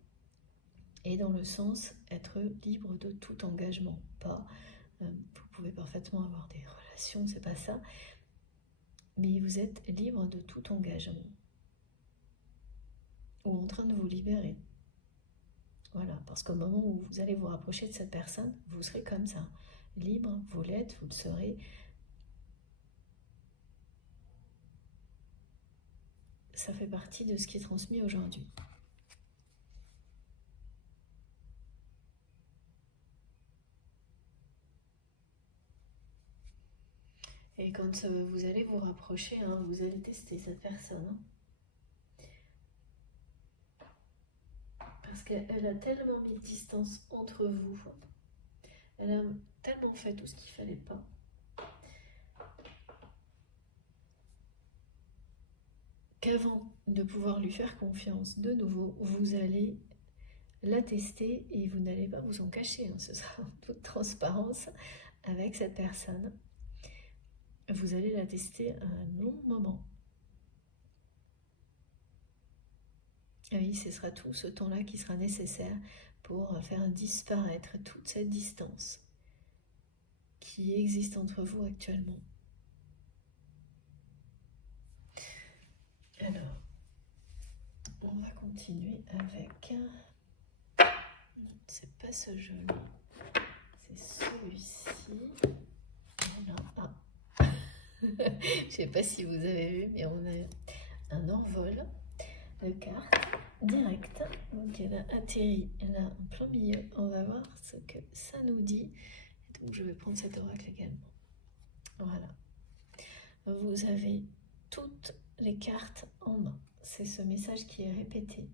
Et dans le sens, être libre de tout engagement. Pas, vous pouvez parfaitement avoir des relations, c'est pas ça. Mais vous êtes libre de tout engagement. Ou en train de vous libérer. Voilà, parce qu'au moment où vous allez vous rapprocher de cette personne, vous serez comme ça. Libre, vous l'êtes, vous le serez. Ça fait partie de ce qui est transmis aujourd'hui. Et quand vous allez vous rapprocher, hein, vous allez tester cette personne. Hein. Parce qu'elle a tellement mis de distance entre vous. Elle a tellement fait tout ce qu'il ne fallait pas. Qu'avant de pouvoir lui faire confiance de nouveau, vous allez la tester et vous n'allez pas vous en cacher. Hein. Ce sera en toute transparence avec cette personne. Vous allez la tester un long moment. Et oui, ce sera tout ce temps-là qui sera nécessaire pour faire disparaître toute cette distance qui existe entre vous actuellement. Alors, on va continuer avec... Non, c'est pas ce jeu-là, c'est celui-ci. Voilà. Ah. Je sais pas si vous avez vu, mais on a un envol de cartes direct. Donc elle a atterri là en plein milieu. On va voir ce que ça nous dit. Donc je vais prendre cet oracle également. Voilà. Vous avez toutes les cartes en main. C'est ce message qui est répété.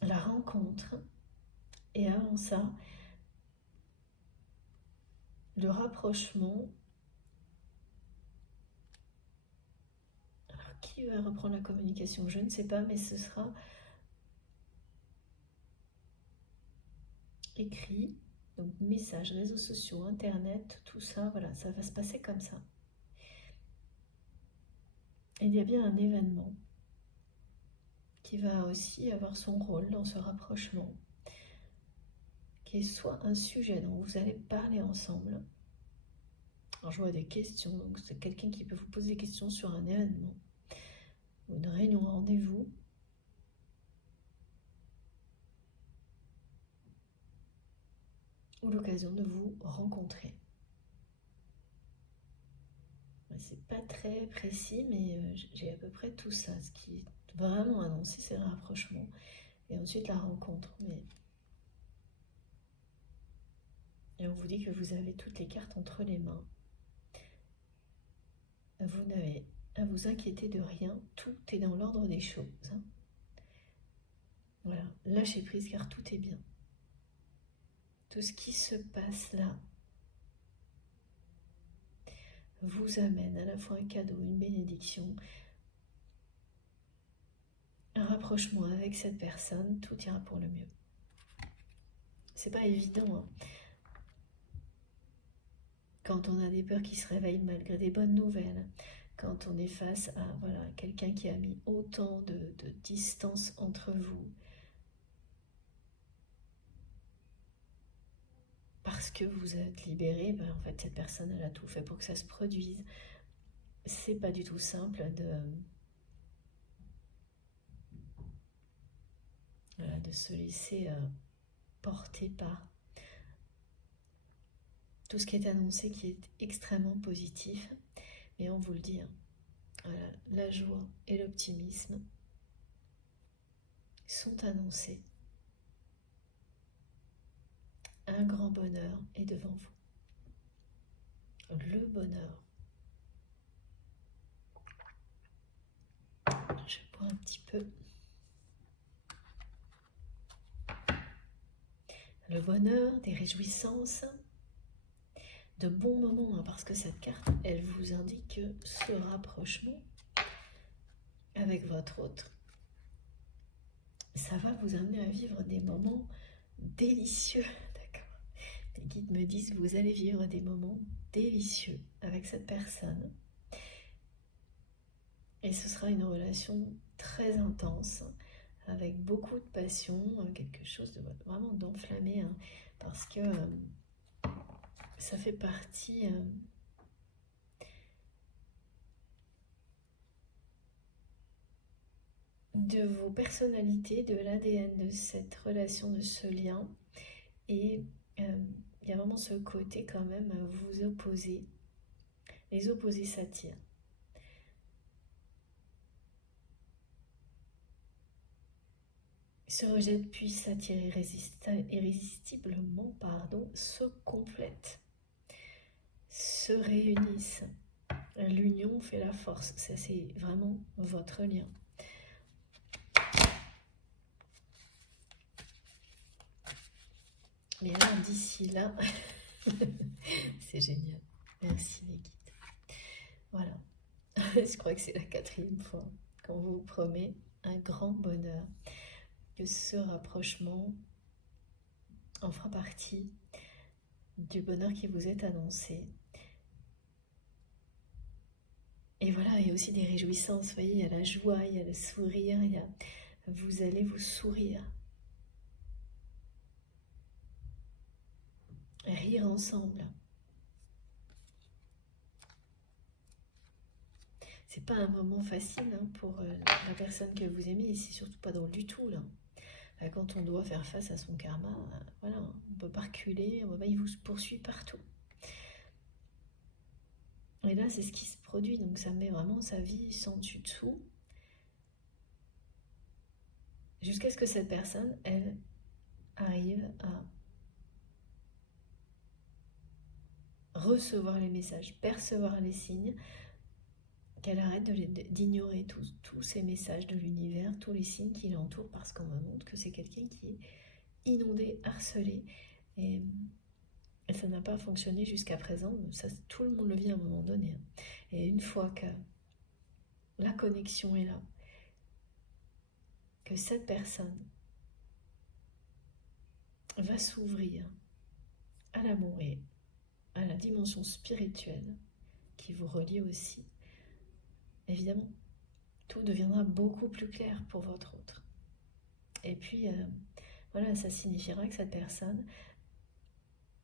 La rencontre. Et avant ça, le rapprochement. Alors, qui va reprendre la communication? Je ne sais pas, mais ce sera écrit. Donc, messages, réseaux sociaux, internet, tout ça, voilà, ça va se passer comme ça. Et il y a bien un événement qui va aussi avoir son rôle dans ce rapprochement, qui est soit un sujet dont vous allez parler ensemble. Alors, je vois des questions, donc c'est quelqu'un qui peut vous poser des questions sur un événement, ou une réunion, un rendez-vous. Ou l'occasion de vous rencontrer. C'est pas très précis, mais j'ai à peu près tout ça. Ce qui est vraiment annoncé, c'est le rapprochement. Et ensuite la rencontre. Et on vous dit que vous avez toutes les cartes entre les mains. Vous n'avez à vous inquiéter de rien. Tout est dans l'ordre des choses. Voilà, lâchez prise car tout est bien. Tout ce qui se passe là vous amène à la fois un cadeau, une bénédiction, un rapprochement avec cette personne, tout ira pour le mieux. C'est pas évident, hein. Quand on a des peurs qui se réveillent malgré des bonnes nouvelles, quand on est face à voilà, quelqu'un qui a mis autant de distance entre vous, parce que vous êtes libéré, ben en fait cette personne elle a tout fait pour que ça se produise. C'est pas du tout simple de se laisser porter par tout ce qui est annoncé, qui est extrêmement positif. Mais on vous le dit, hein, voilà, la joie et l'optimisme sont annoncés. Un grand bonheur est devant vous. Le bonheur. Je bois un petit peu. Le bonheur, des réjouissances, de bons moments, hein, parce que cette carte, elle vous indique ce rapprochement avec votre autre. Ça va vous amener à vivre des moments délicieux, d'accord? Les guides me disent que vous allez vivre des moments délicieux avec cette personne. Et ce sera une relation très intense, avec beaucoup de passion, quelque chose de vraiment d'enflammé, hein, parce que ça fait partie de vos personnalités, de l'ADN de cette relation, de ce lien. Et il y a vraiment ce côté quand même, vous opposer. Les opposés s'attirent. se rejettent puis s'attirent irrésistiblement, se complètent, se réunissent. L'union fait la force, ça c'est vraiment votre lien. Mais là, d'ici là, c'est génial. Merci les guides. Voilà, je crois que c'est la 4e fois qu'on vous promet un grand bonheur, que ce rapprochement en fera partie du bonheur qui vous est annoncé. Et voilà, il y a aussi des réjouissances, vous voyez, il y a la joie, il y a le sourire, vous allez vous sourire. Rire ensemble. C'est pas un moment facile pour la personne que vous aimez, et c'est surtout pas drôle du tout là. Quand on doit faire face à son karma, voilà, on ne peut pas reculer, il vous poursuit partout. Et là, c'est ce qui se produit, donc ça met vraiment sa vie sans dessus-dessous, jusqu'à ce que cette personne, elle, arrive à recevoir les messages, percevoir les signes, qu'elle arrête d'ignorer tous ces messages de l'univers, tous les signes qui l'entourent, parce qu'on me montre que c'est quelqu'un qui est inondé, harcelé, et ça n'a pas fonctionné jusqu'à présent. Ça, tout le monde le vit à un moment donné. Et une fois que la connexion est là, que cette personne va s'ouvrir à l'amour et à la dimension spirituelle qui vous relie aussi, évidemment, tout deviendra beaucoup plus clair pour votre autre. Et puis, voilà, ça signifiera que cette personne,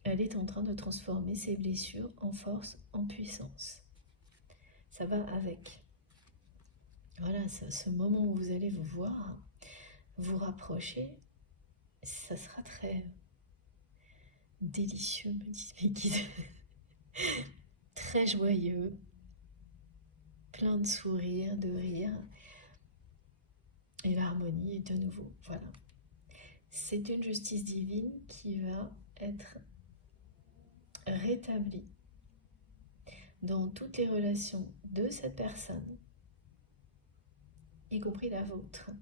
elle est en train de transformer ses blessures en force, en puissance. Ça va avec. Voilà, ce moment où vous allez vous voir, vous rapprocher, ça sera très délicieux, me disent mes guides. Très joyeux, plein de sourires, de rires, et l'harmonie est de nouveau. Voilà. C'est une justice divine qui va être rétablie dans toutes les relations de cette personne, y compris la vôtre.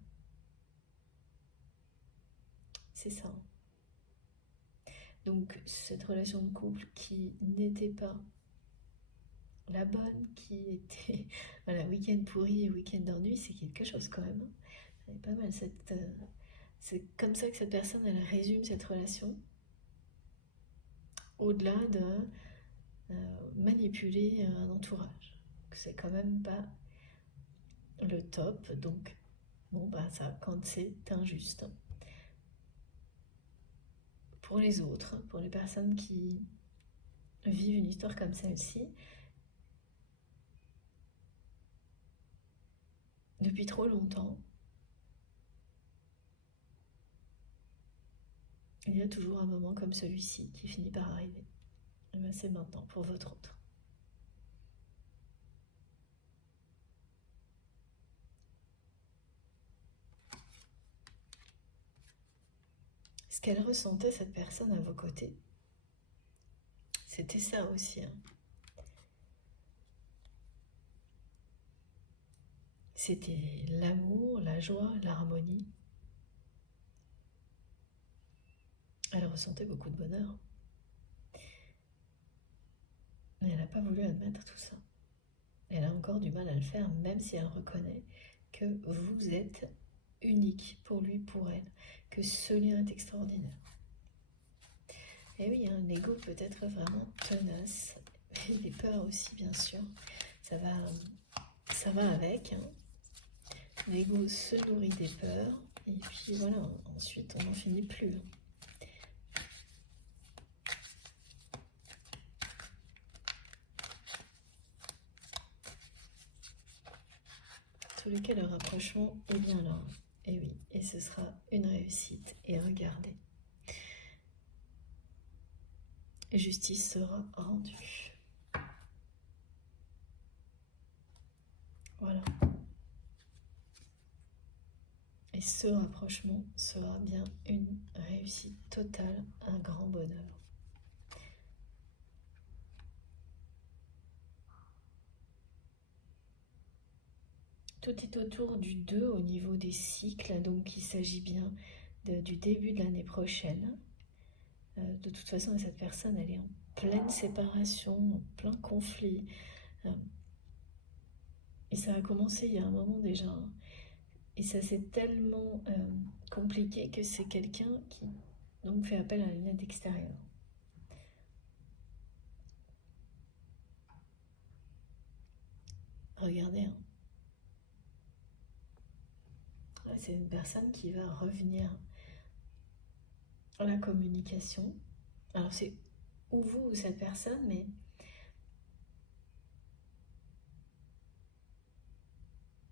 C'est ça. Donc, cette relation de couple qui n'était pas la bonne, qui était voilà, week-end pourri et week-end d'ennui, c'est quelque chose quand même. C'est pas mal. C'est comme ça que cette personne, elle résume cette relation. Au-delà de manipuler un entourage. C'est quand même pas le top. Donc, bon, ça, quand c'est injuste. Pour les autres, pour les personnes qui vivent une histoire comme celle-ci, depuis trop longtemps, il y a toujours un moment comme celui-ci qui finit par arriver. Et bien c'est maintenant pour votre autre. Ce qu'elle ressentait, cette personne à vos côtés, c'était ça aussi. C'était l'amour, la joie, l'harmonie. Elle ressentait beaucoup de bonheur. Mais elle n'a pas voulu admettre tout ça. Elle a encore du mal à le faire, même si elle reconnaît que vous êtes unique pour lui, pour elle, que ce lien est extraordinaire. Et oui, l'ego peut être vraiment tenace, et les peurs aussi, bien sûr. Ça va avec. L'ego se nourrit des peurs, et puis voilà, ensuite on n'en finit plus. En tous les cas, le rapprochement est bien là. Et oui, et ce sera une réussite. Et regardez, justice sera rendue. Voilà. Et ce rapprochement sera bien une réussite totale, un grand bonheur. Tout est autour du 2 au niveau des cycles, donc il s'agit bien du début de l'année prochaine. De toute façon, cette personne, elle est en pleine séparation, en plein conflit. Et ça a commencé il y a un moment déjà. Et ça c'est tellement compliqué que c'est quelqu'un qui donc fait appel à une aide extérieure. Regardez, hein. C'est une personne qui va revenir à la communication. Alors c'est ou vous ou cette personne, mais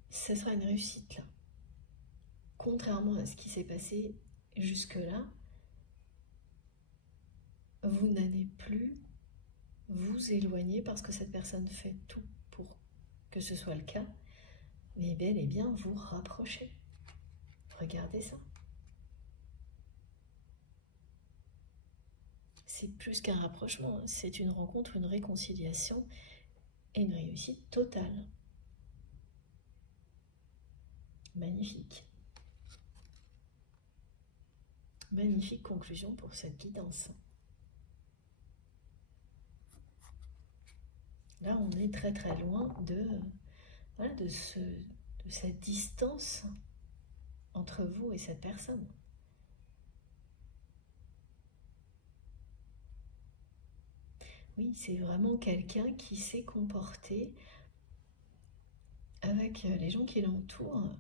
ce sera une réussite là. Contrairement à ce qui s'est passé jusque-là, vous n'allez plus vous éloigner parce que cette personne fait tout pour que ce soit le cas, mais bel et bien vous rapprocher. Regardez ça. C'est plus qu'un rapprochement, c'est une rencontre, une réconciliation et une réussite totale. Magnifique. Magnifique conclusion pour cette guidance. Là, on est très très loin de cette distance entre vous et cette personne. Oui, c'est vraiment quelqu'un qui s'est comporté avec les gens qui l'entourent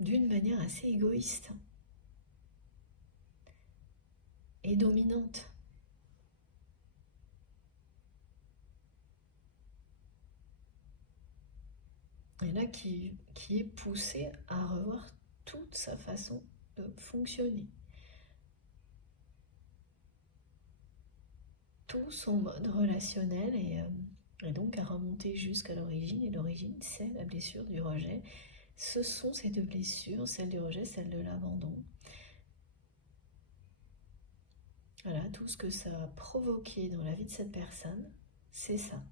d'une manière assez égoïste et dominante. Et là, qui est poussé à revoir toute sa façon de fonctionner. Tout son mode relationnel et donc à remonter jusqu'à l'origine. Et l'origine, c'est la blessure du rejet. Ce sont ces deux blessures, celle du rejet, celle de l'abandon. Voilà, tout ce que ça a provoqué dans la vie de cette personne, c'est ça.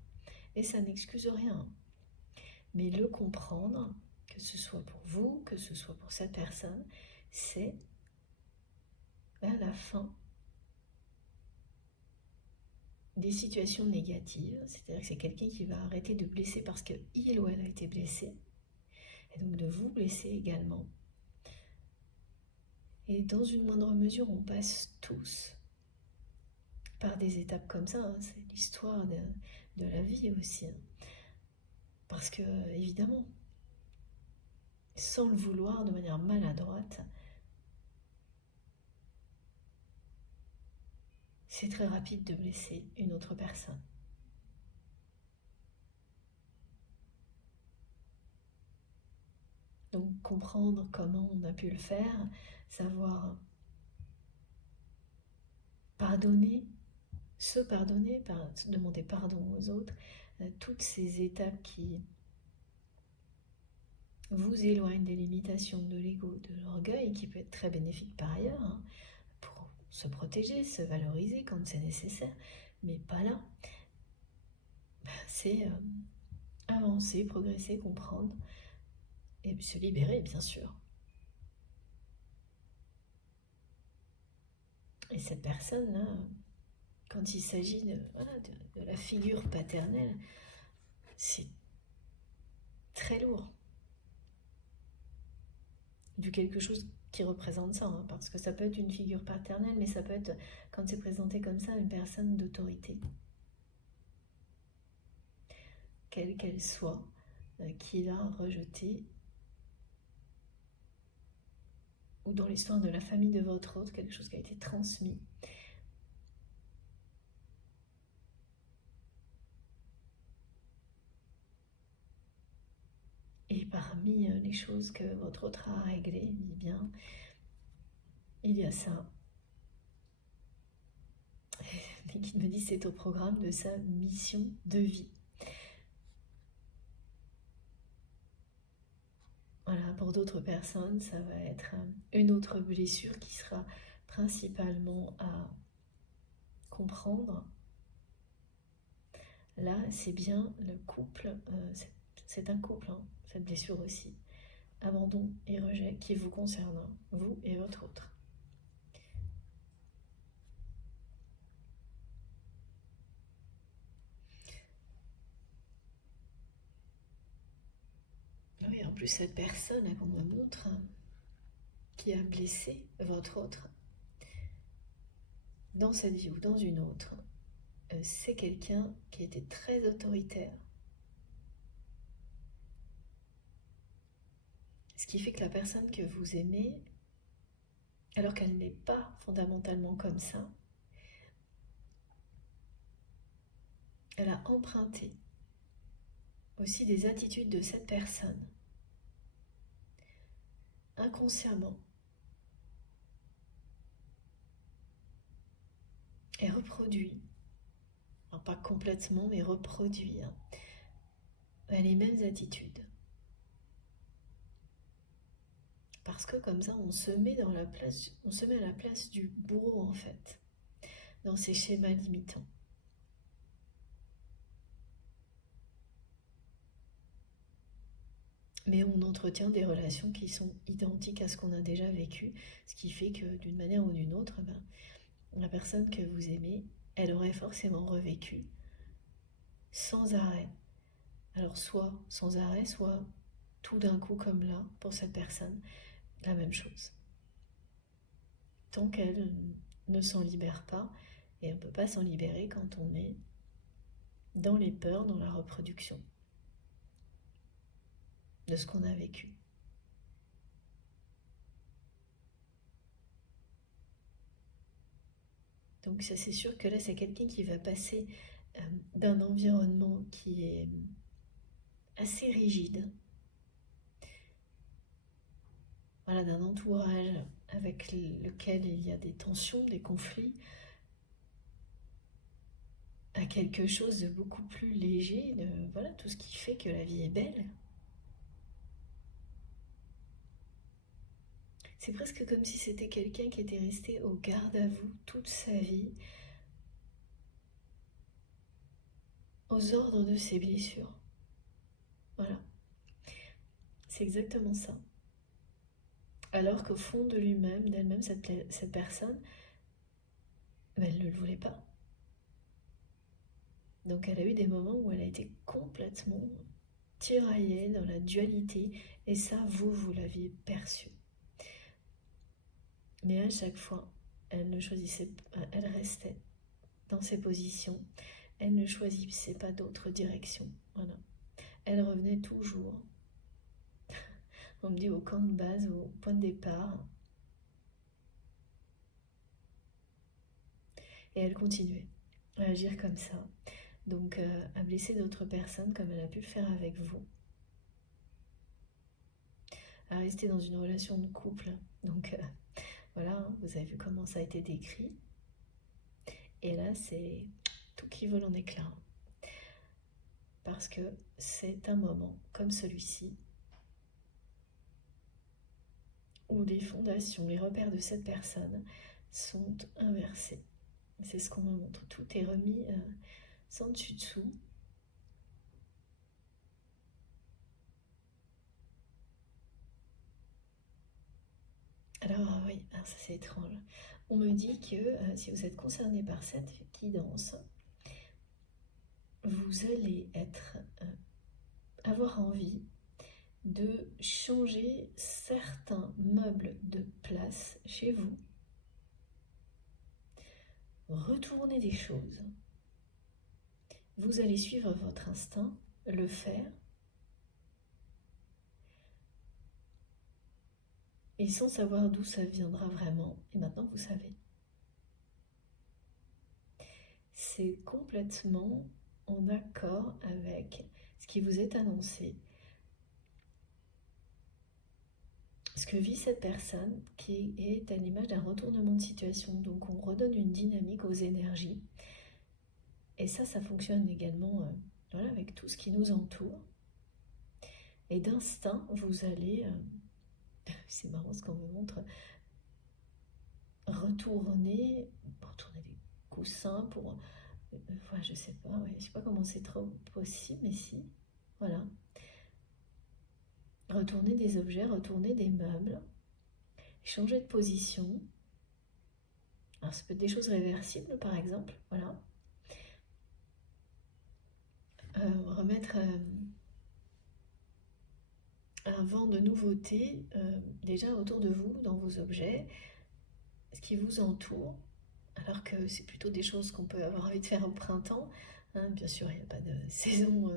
Et ça n'excuse rien. Mais le comprendre, que ce soit pour vous, que ce soit pour cette personne, c'est à la fin des situations négatives, c'est-à-dire que c'est quelqu'un qui va arrêter de blesser parce qu'il ou elle a été blessé, et donc de vous blesser également. Et dans une moindre mesure, on passe tous par des étapes comme ça, hein. C'est l'histoire de la vie aussi. Hein. Parce que, évidemment, sans le vouloir, de manière maladroite, c'est très rapide de blesser une autre personne. Donc comprendre comment on a pu le faire, savoir pardonner, se pardonner, demander pardon aux autres, toutes ces étapes qui vous éloignent des limitations de l'ego, de l'orgueil, qui peut être très bénéfique par ailleurs, hein, pour se protéger, se valoriser quand c'est nécessaire, mais pas là. C'est avancer, progresser, comprendre, et se libérer, bien sûr. Et cette personne-là, quand il s'agit de la figure paternelle, c'est très lourd. Du quelque chose qui représente ça, hein, parce que ça peut être une figure paternelle, mais ça peut être, quand c'est présenté comme ça, une personne d'autorité. Quelle qu'elle soit, qui l'a rejetée, ou dans l'histoire de la famille de votre autre, quelque chose qui a été transmis. Et parmi les choses que votre autre a réglées, eh bien, il y a ça. Et qui me dit c'est au programme de sa mission de vie. Voilà, pour d'autres personnes, ça va être une autre blessure qui sera principalement à comprendre. Là, c'est bien le couple, c'est un couple, hein, cette blessure aussi. Abandon et rejet qui vous concerne, hein, vous et votre autre. Oui, en plus, cette personne qu'on me montre, qui a blessé votre autre, dans cette vie ou dans une autre, c'est quelqu'un qui était très autoritaire. Ce qui fait que la personne que vous aimez, alors qu'elle n'est pas fondamentalement comme ça, elle a emprunté aussi des attitudes de cette personne, inconsciemment, et reproduit, alors pas complètement, mais reproduit les mêmes attitudes. Parce que comme ça, on se met à la place du bourreau en fait, dans ces schémas limitants. Mais on entretient des relations qui sont identiques à ce qu'on a déjà vécu, ce qui fait que d'une manière ou d'une autre, la personne que vous aimez, elle aurait forcément revécu sans arrêt. Alors soit sans arrêt, soit tout d'un coup comme là, pour cette personne, la même chose. Tant qu'elle ne s'en libère pas, et on ne peut pas s'en libérer quand on est dans les peurs, dans la reproduction de ce qu'on a vécu. Donc ça, c'est sûr que là, c'est quelqu'un qui va passer d'un environnement qui est assez rigide, voilà, d'un entourage avec lequel il y a des tensions, des conflits, à quelque chose de beaucoup plus léger, voilà, tout ce qui fait que la vie est belle. C'est presque comme si c'était quelqu'un qui était resté au garde à vous toute sa vie, aux ordres de ses blessures. Voilà, c'est exactement ça. Alors qu'au fond de lui-même, d'elle-même, cette personne, elle ne le voulait pas. Donc elle a eu des moments où elle a été complètement tiraillée dans la dualité, et ça, vous l'aviez perçu. Mais à chaque fois, elle ne choisissait pas, elle restait dans ses positions, elle ne choisissait pas d'autre direction. Voilà. Elle revenait toujours, on me dit, au camp de base, au point de départ, et elle continuait à agir comme ça. Donc à blesser d'autres personnes comme elle a pu le faire avec vous, à rester dans une relation de couple. Donc voilà, vous avez vu comment ça a été décrit. Et là, c'est tout qui vole en éclats. Parce que c'est un moment comme celui-ci où les fondations, les repères de cette personne sont inversés. C'est ce qu'on me montre. Tout est remis sans dessus-dessous. Alors oui, alors ça c'est étrange. On me dit que si vous êtes concerné par cette guidance, vous allez avoir envie de changer certains meubles de place chez vous, retourner des choses. Vous allez suivre votre instinct, le faire, et sans savoir d'où ça viendra vraiment, et maintenant vous savez. C'est complètement en accord avec ce qui vous est annoncé, ce que vit cette personne qui est à l'image d'un retournement de situation. Donc on redonne une dynamique aux énergies. Et ça fonctionne également voilà, avec tout ce qui nous entoure. Et d'instinct, vous allez, c'est marrant ce qu'on me montre, retourner des coussins pour, enfin, je sais pas, ouais, je sais pas comment c'est trop possible, mais si, voilà. Retourner des objets, retourner des meubles, changer de position. Alors ça peut être des choses réversibles par exemple, voilà. Remettre un vent de nouveauté déjà autour de vous, dans vos objets, ce qui vous entoure, alors que c'est plutôt des choses qu'on peut avoir envie de faire au printemps. Hein, bien sûr, il n'y a pas de saison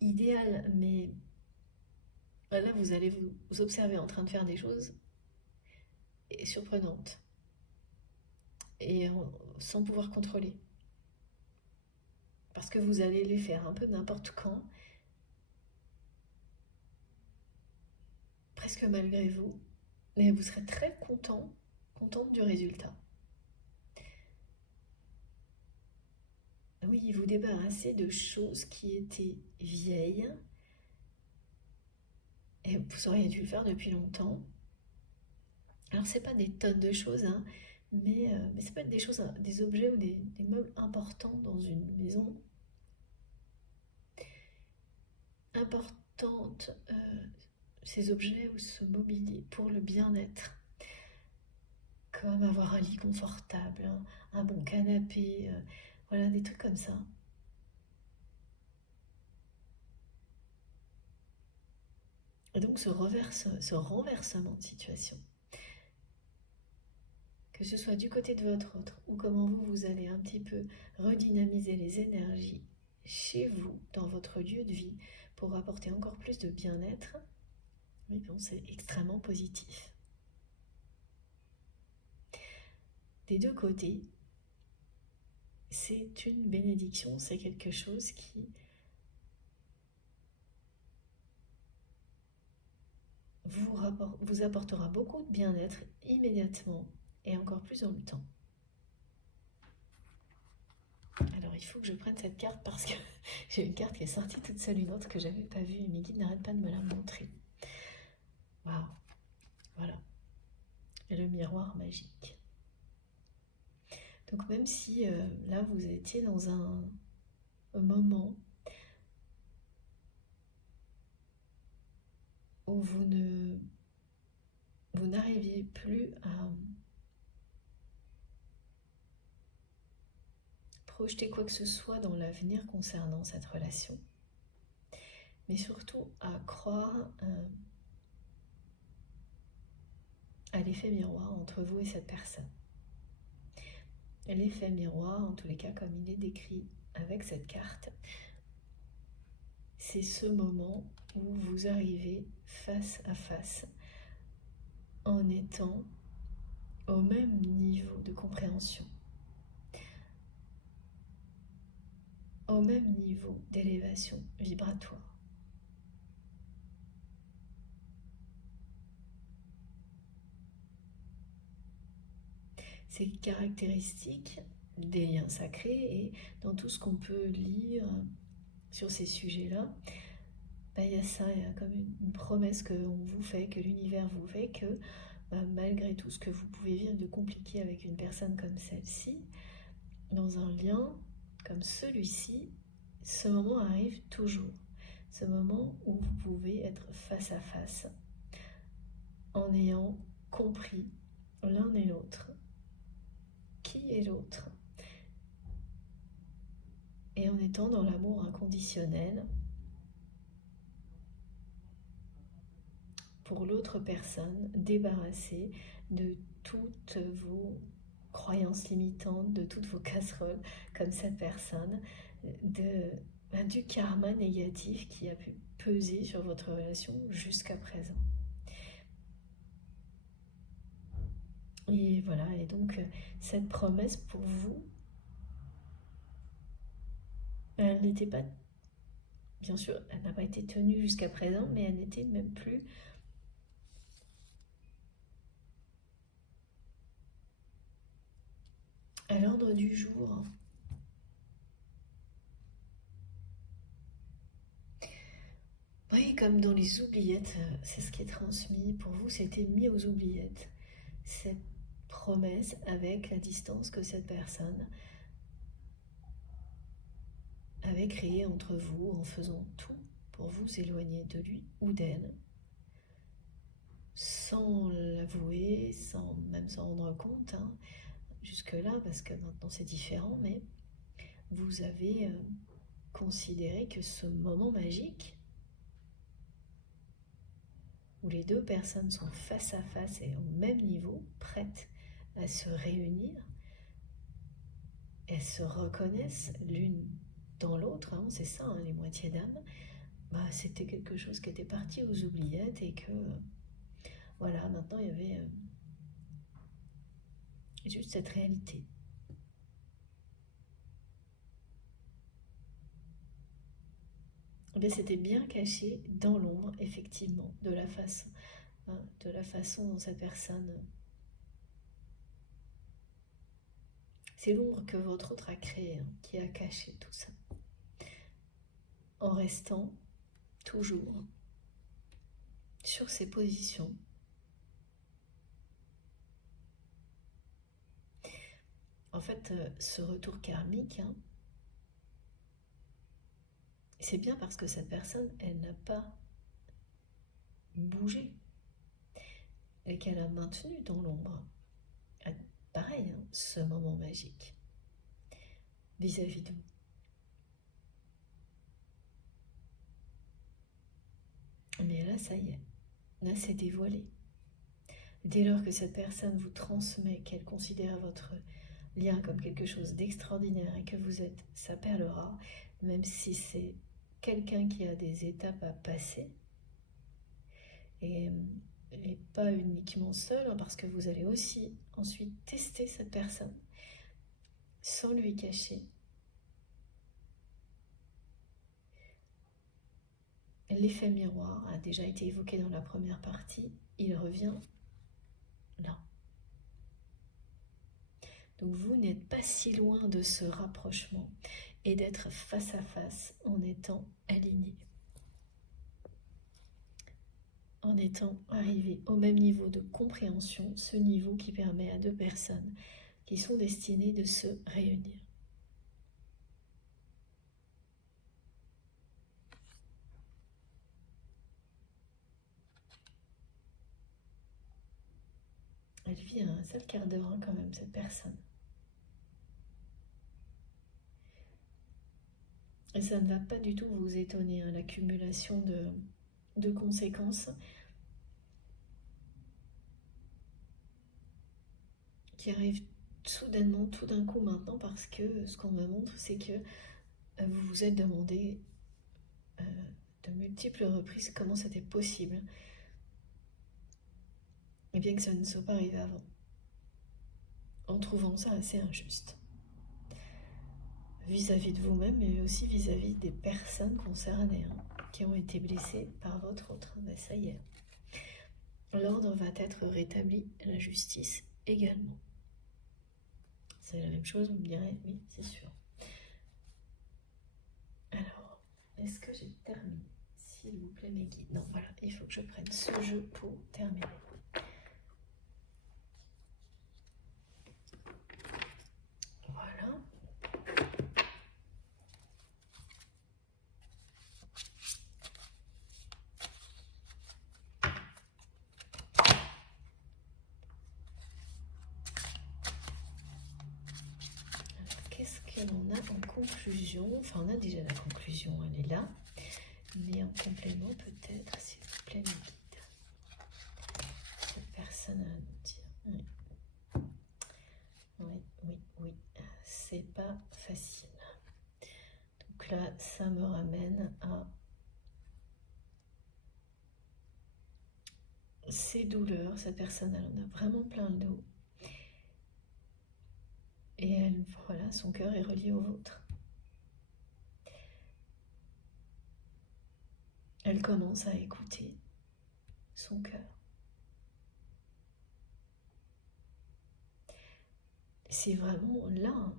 idéale, mais là, vous allez vous observer en train de faire des choses surprenantes et sans pouvoir contrôler. Parce que vous allez les faire un peu n'importe quand, presque malgré vous, mais vous serez très contente du résultat. Oui, vous débarrasser de choses qui étaient vieilles, et vous auriez dû le faire depuis longtemps. Alors c'est pas des tonnes de choses, hein, mais ça peut être des choses, des objets ou des meubles importants dans une maison. Importante, ces objets ou ce mobilier pour le bien-être. Comme avoir un lit confortable, un bon canapé, voilà, des trucs comme ça. Et donc ce renversement de situation, que ce soit du côté de votre autre ou comment vous allez un petit peu redynamiser les énergies chez vous, dans votre lieu de vie, pour apporter encore plus de bien-être, oui, bon, c'est extrêmement positif. Des deux côtés, c'est une bénédiction, c'est quelque chose qui vous apportera beaucoup de bien-être immédiatement et encore plus dans le temps. Alors il faut que je prenne cette carte parce que j'ai une carte qui est sortie toute seule, une autre que j'avais pas vue et mes guides n'arrêtent pas de me la montrer. Waouh, voilà. Et le miroir magique. Donc même si là vous étiez dans un moment où vous n'arriviez plus à projeter quoi que ce soit dans l'avenir concernant cette relation, mais surtout à croire à l'effet miroir entre vous et cette personne. L'effet miroir, en tous les cas, comme il est décrit avec cette carte, c'est ce moment où vous arrivez face à face en étant au même niveau de compréhension, au même niveau d'élévation vibratoire. C'est caractéristique des liens sacrés et dans tout ce qu'on peut lire sur ces sujets-là, il y a ça, il y a comme une promesse qu'on vous fait, que l'univers vous fait, que malgré tout ce que vous pouvez vivre de compliqué avec une personne comme celle-ci, dans un lien comme celui-ci, ce moment arrive toujours. Ce moment où vous pouvez être face à face en ayant compris l'un et l'autre qui est l'autre et en étant dans l'amour inconditionnel pour l'autre personne, débarrassée de toutes vos croyances limitantes, de toutes vos casseroles comme cette personne, du karma négatif qui a pu peser sur votre relation jusqu'à présent. Et voilà, et donc cette promesse pour vous, elle n'était pas, bien sûr, elle n'a pas été tenue jusqu'à présent, mais elle n'était même plus à l'ordre du jour. mis comme dans les oubliettes, c'est ce qui est transmis pour vous, c'était mis aux oubliettes. Cette promesse avec la distance que cette personne avait créée entre vous en faisant tout pour vous éloigner de lui ou d'elle, sans l'avouer, sans même s'en rendre compte, hein, jusque-là, parce que maintenant c'est différent, mais vous avez considéré que ce moment magique, où les deux personnes sont face à face et au même niveau, prêtes à se réunir, elles se reconnaissent l'une dans l'autre, hein, c'est ça, hein, les moitiés d'âme, bah, c'était quelque chose qui était parti aux oubliettes et que, voilà, maintenant il y avait juste cette réalité. Mais c'était bien caché dans l'ombre, effectivement, de la façon dont cette personne... C'est l'ombre que votre autre a créée, hein, qui a caché tout ça. En restant toujours sur ses positions. En fait, ce retour karmique, hein, c'est bien parce que cette personne, elle n'a pas bougé et qu'elle a maintenu dans l'ombre. Pareil, hein, ce moment magique vis-à-vis de vous. Mais là, ça y est, là c'est dévoilé. Dès lors que cette personne vous transmet qu'elle considère votre lien comme quelque chose d'extraordinaire et que vous êtes sa perle rare, même si c'est quelqu'un qui a des étapes à passer, et pas uniquement seul, hein, parce que vous allez aussi ensuite tester cette personne sans lui cacher l'effet miroir a déjà été évoqué dans la première partie, il revient là. Donc vous n'êtes pas si loin de ce rapprochement et d'être face à face en étant aligné, en étant arrivé au même niveau de compréhension, ce niveau qui permet à deux personnes qui sont destinées de se réunir. Elle vit un sale quart d'heure, hein, quand même, cette personne. Et ça ne va pas du tout vous étonner, hein, l'accumulation de conséquences qui arrivent soudainement, tout d'un coup maintenant, parce que ce qu'on me montre, c'est que vous vous êtes demandé de multiples reprises comment c'était possible, et bien que ça ne soit pas arrivé avant, en trouvant ça assez injuste. Vis-à-vis de vous-même, mais aussi vis-à-vis des personnes concernées, hein, qui ont été blessées par votre autre. Ben, ça y est. L'ordre va être rétabli, la justice également. C'est la même chose, vous me direz, oui, c'est sûr. Alors, est-ce que j'ai terminé? S'il vous plaît, mes guides. Non, voilà, il faut que je prenne ce jeu pour terminer. Voilà. Qu'est-ce qu'on a en conclusion? Enfin, on a déjà la conclusion, elle est là. Mais en complément, peut-être, s'il vous plaît, mes guides. Cette personne a à nous dire. Oui. C'est pas facile. Donc là, ça me ramène à ces douleurs. Cette personne, elle en a vraiment plein le dos. Et elle, voilà, son cœur est relié au vôtre. Elle commence à écouter son cœur. C'est vraiment là,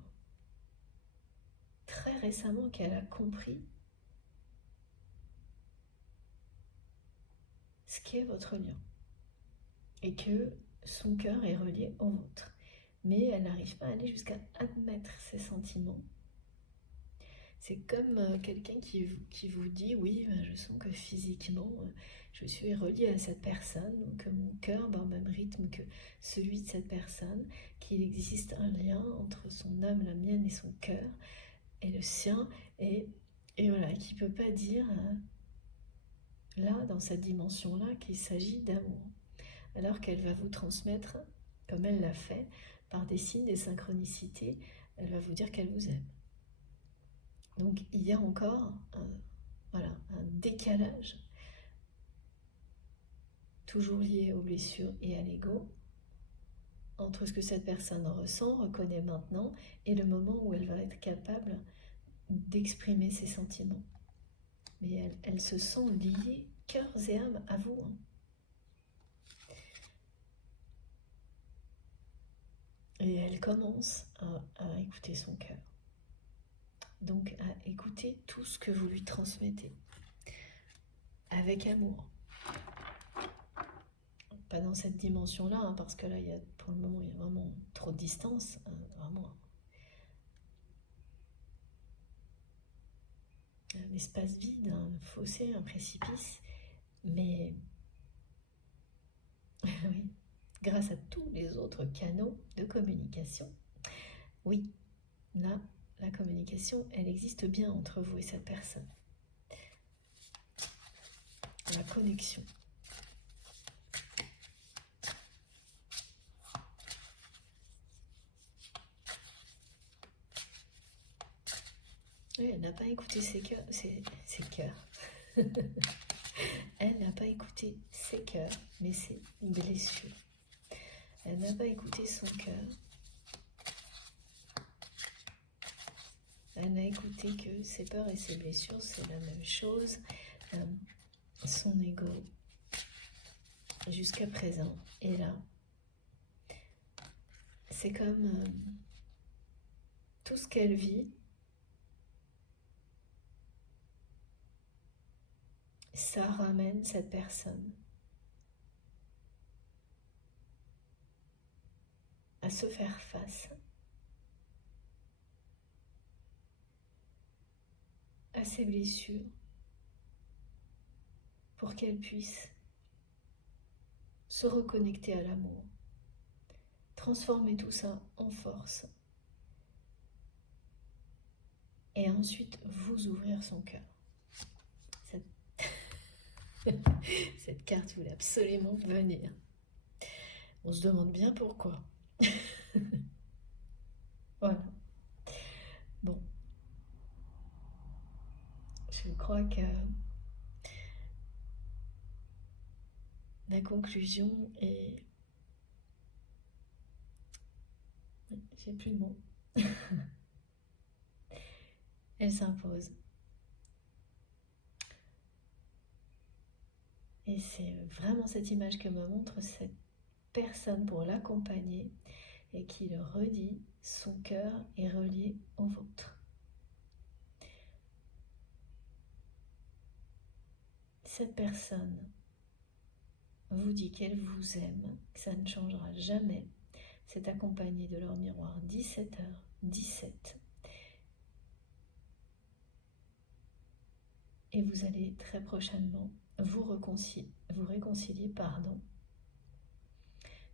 très récemment, qu'elle a compris ce qu'est votre lien et que son cœur est relié au vôtre. Mais elle n'arrive pas à aller jusqu'à admettre ses sentiments. C'est comme quelqu'un qui vous dit « Oui, ben, je sens que physiquement, je suis reliée à cette personne, ou que mon cœur bat au même rythme que celui de cette personne, qu'il existe un lien entre son âme, la mienne, et son cœur, et le sien, et voilà, qui ne peut pas dire, là, dans cette dimension-là, qu'il s'agit d'amour. » Alors qu'elle va vous transmettre, comme elle l'a fait, par des signes, des synchronicités, elle va vous dire qu'elle vous aime. Donc il y a encore un décalage, toujours lié aux blessures et à l'ego, entre ce que cette personne ressent, reconnaît maintenant, et le moment où elle va être capable d'exprimer ses sentiments. Mais elle se sent liée, cœurs et âme, à vous. Et elle commence à écouter son cœur. Donc à écouter tout ce que vous lui transmettez. Avec amour. Pas dans cette dimension-là, parce que là, pour le moment, il y a vraiment trop de distance. Vraiment un espace vide, un fossé, un précipice. Mais oui, grâce à tous les autres canaux de communication, oui, là, la communication, elle existe bien entre vous et cette personne. La connexion. Oui, elle n'a pas écouté ses cœurs. Elle n'a pas écouté ses cœurs, mais ses blessures. Elle n'a pas écouté son cœur. Elle n'a écouté que ses peurs et ses blessures, c'est la même chose. Son ego, jusqu'à présent, est là. C'est comme tout ce qu'elle vit, ça ramène cette personne à se faire face à ses blessures pour qu'elle puisse se reconnecter à l'amour, transformer tout ça en force et ensuite vous ouvrir son cœur. Cette carte voulait absolument venir. On se demande bien pourquoi. Voilà. Bon. Je crois que la conclusion est... J'ai plus de mots. Elle s'impose. Et c'est vraiment cette image que me montre cette personne pour l'accompagner et qui le redit, son cœur est relié au vôtre. Cette personne vous dit qu'elle vous aime, que ça ne changera jamais. C'est accompagné de leur miroir 17h17. Et vous allez très prochainement vous réconcilier,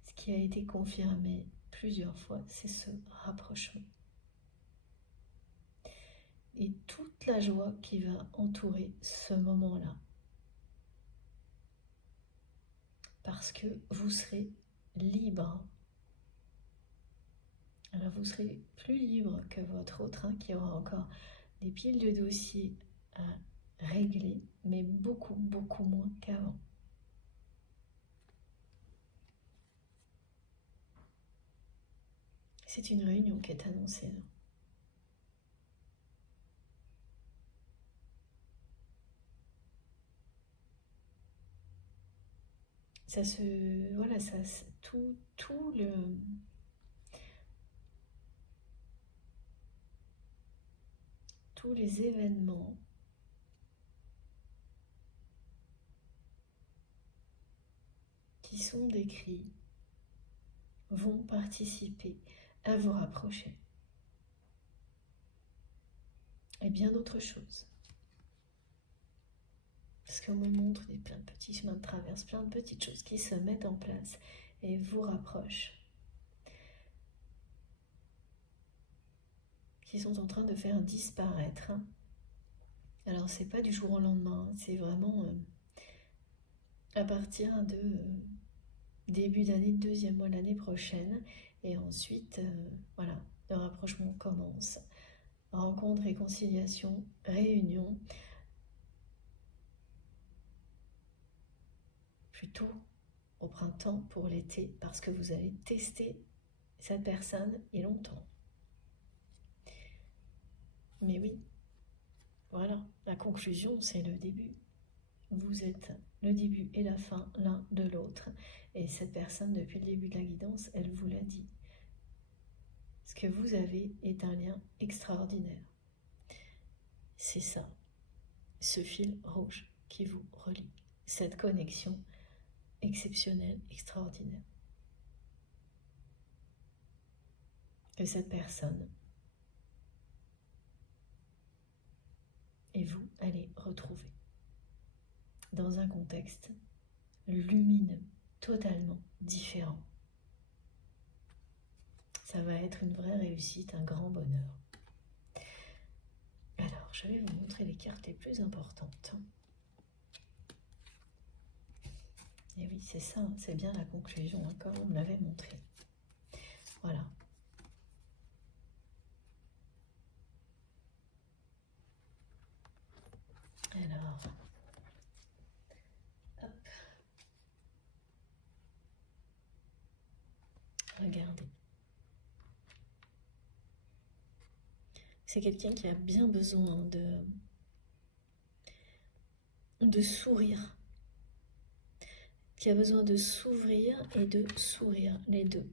Ce qui a été confirmé plusieurs fois, c'est ce rapprochement. Et toute la joie qui va entourer ce moment-là. Parce que vous serez libre. Alors vous serez plus libre que votre autre, qui aura encore des piles de dossiers à régler, mais beaucoup, beaucoup moins qu'avant. C'est une réunion qui est annoncée là. Tous les événements qui sont décrits vont participer à vous rapprocher. Et bien d'autres choses. Parce qu'on me montre plein de petits chemins de traverse, plein de petites choses qui se mettent en place et vous rapprochent. Qui sont en train de faire disparaître. Alors c'est pas du jour au lendemain, c'est vraiment à partir de début d'année, deuxième mois de l'année prochaine. Et ensuite, voilà, le rapprochement commence. Rencontre, réconciliation, réunion. Plutôt au printemps pour l'été, parce que vous allez tester cette personne et longtemps. Mais oui, voilà, la conclusion, c'est le début. Vous êtes le début et la fin l'un de l'autre. Et cette personne, depuis le début de la guidance, elle vous l'a dit. Ce que vous avez est un lien extraordinaire. C'est ça, ce fil rouge qui vous relie. Cette connexion exceptionnelle, extraordinaire. Que cette personne et vous allez retrouver dans un contexte lumineux, totalement différent. Ça va être une vraie réussite, un grand bonheur. Alors, je vais vous montrer les cartes les plus importantes. Et oui, c'est ça, c'est bien la conclusion, hein, comme on me l'avait montré. Voilà. Alors, hop. Regardez. C'est quelqu'un qui a bien besoin de sourire. Qui a besoin de s'ouvrir et de sourire, les deux.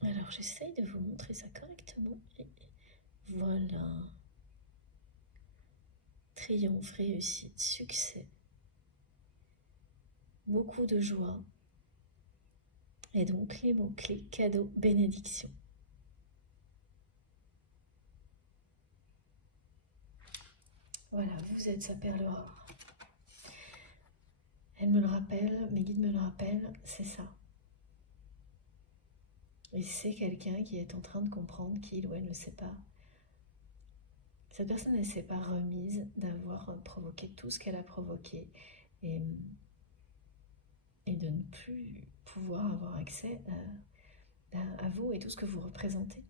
Alors, j'essaye de vous montrer ça correctement. Voilà. Triomphe, réussite, succès. Beaucoup de joie. Et donc, les mots-clés, cadeau, bénédiction. Voilà, vous êtes sa perle rare. Elle me le rappelle, mes guides me le rappellent, c'est ça. Et c'est quelqu'un qui est en train de comprendre qu'il ou elle ne sait pas. Cette personne ne s'est pas remise d'avoir provoqué tout ce qu'elle a provoqué et de ne plus pouvoir avoir accès à vous et tout ce que vous représentez.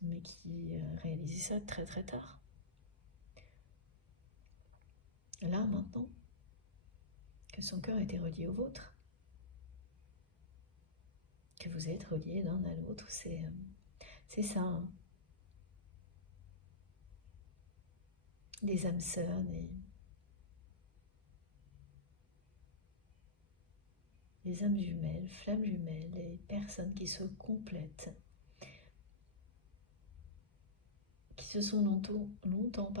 Mais qui réalise ça très très tard. Là, maintenant, que son cœur était relié au vôtre, que vous êtes reliés l'un à l'autre, c'est ça. Hein. Des âmes sœurs, des âmes jumelles, flammes jumelles, des personnes qui se complètent, qui se sont longtemps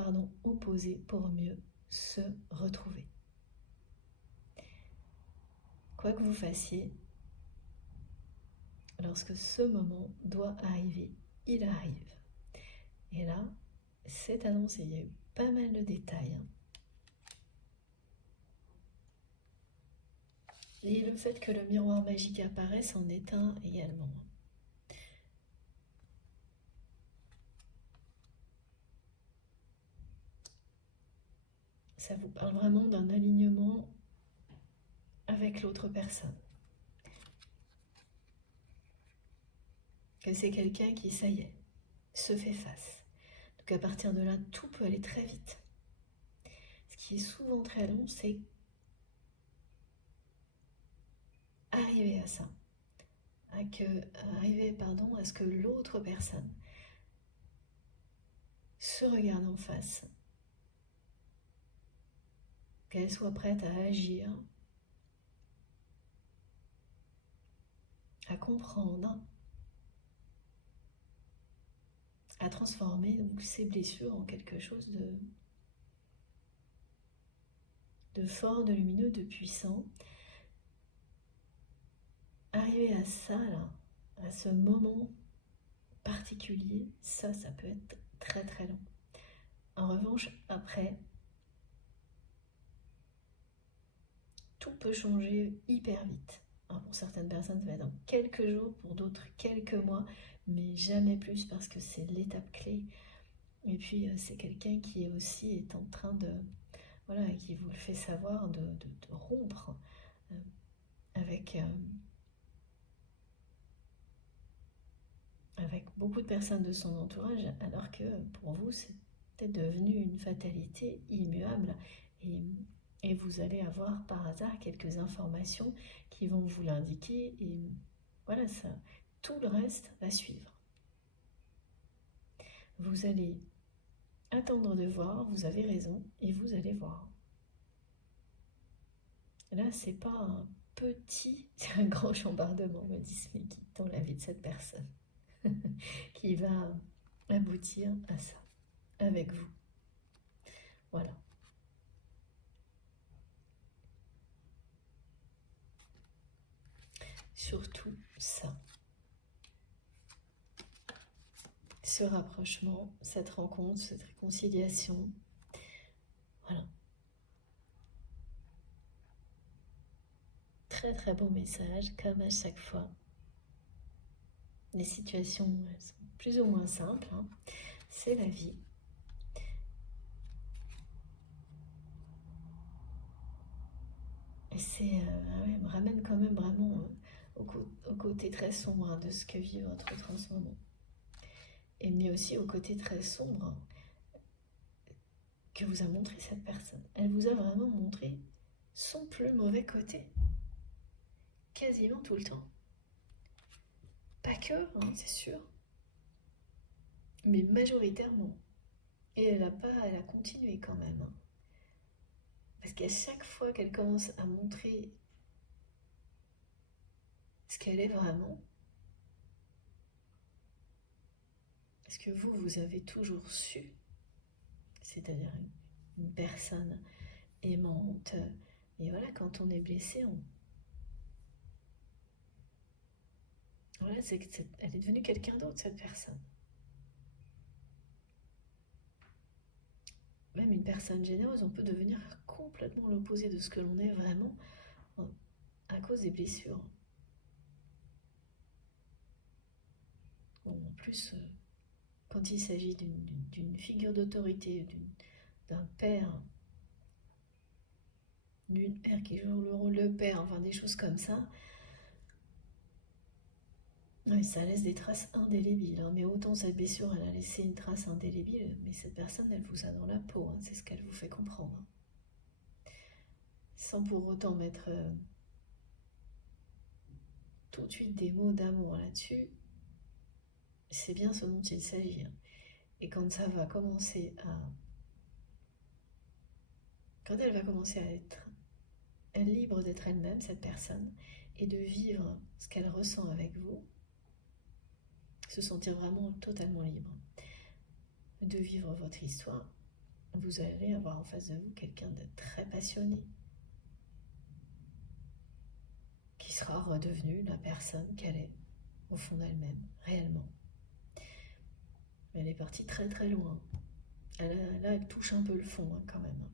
opposées pour mieux se retrouver. Quoi que vous fassiez, lorsque ce moment doit arriver, il arrive. Et là, c'est annoncé, il y a eu pas mal de détails. Et le fait que le miroir magique apparaisse en est un également. Ça vous parle vraiment d'un alignement avec l'autre personne. Que c'est quelqu'un qui, ça y est, se fait face. Donc à partir de là, tout peut aller très vite. Ce qui est souvent très long, c'est arriver à ça. Arriver à ce que l'autre personne se regarde en face, qu'elle soit prête à agir, à comprendre, à transformer donc ces blessures en quelque chose de fort, de lumineux, de puissant. Arriver à ça, là, à ce moment particulier, ça peut être très très long. En revanche, après, tout peut changer hyper vite. Alors pour certaines personnes, ça va être dans quelques jours, pour d'autres quelques mois, mais jamais plus parce que c'est l'étape clé. Et puis c'est quelqu'un qui aussi est en train de, voilà, qui vous le fait savoir, de rompre avec beaucoup de personnes de son entourage, alors que pour vous, c'est peut-être devenu une fatalité immuable. Et vous allez avoir par hasard quelques informations qui vont vous l'indiquer. Et voilà, ça, tout le reste va suivre. Vous allez attendre de voir, vous avez raison, et vous allez voir. Là, c'est pas un petit, c'est un grand chambardement, me dit Smiki, dans la vie de cette personne, qui va aboutir à ça, avec vous. Voilà. Surtout ça. Ce rapprochement, cette rencontre, cette réconciliation. Voilà. Très très beau message, comme à chaque fois. Les situations elles sont plus ou moins simples, hein. C'est la vie. Et c'est, ouais, me ramène quand même vraiment au côté très sombre de ce que vit votre autre en ce moment. Et mais aussi au côté très sombre que vous a montré cette personne. Elle vous a vraiment montré son plus mauvais côté. Quasiment tout le temps. Pas que, hein, c'est sûr. Mais majoritairement. Et elle a continué quand même. Hein. Parce qu'à chaque fois qu'elle commence à montrer ce qu'elle est vraiment, est-ce que vous avez toujours su, c'est-à-dire une personne aimante, et voilà, quand on est blessé, voilà, elle est devenue quelqu'un d'autre, cette personne. Même une personne généreuse, on peut devenir complètement l'opposé de ce que l'on est vraiment à cause des blessures. Bon, en plus, quand il s'agit d'une figure d'autorité, d'un père, d'une mère qui joue le rôle de père, enfin des choses comme ça, oui, ça laisse des traces indélébiles. Hein. Mais autant cette blessure, elle a laissé une trace indélébile, mais cette personne, elle vous a dans la peau, hein, c'est ce qu'elle vous fait comprendre. Sans pour autant mettre tout de suite des mots d'amour là-dessus, c'est bien ce dont il s'agit. Hein. Et quand ça va commencer à... Quand elle va commencer à être libre d'être elle-même, cette personne, et de vivre ce qu'elle ressent avec vous, se sentir vraiment totalement libre de vivre votre histoire, vous allez avoir en face de vous quelqu'un de très passionné, qui sera redevenu la personne qu'elle est, au fond d'elle-même, réellement. Mais elle est partie très très loin. Là, elle touche un peu le fond, hein, quand même.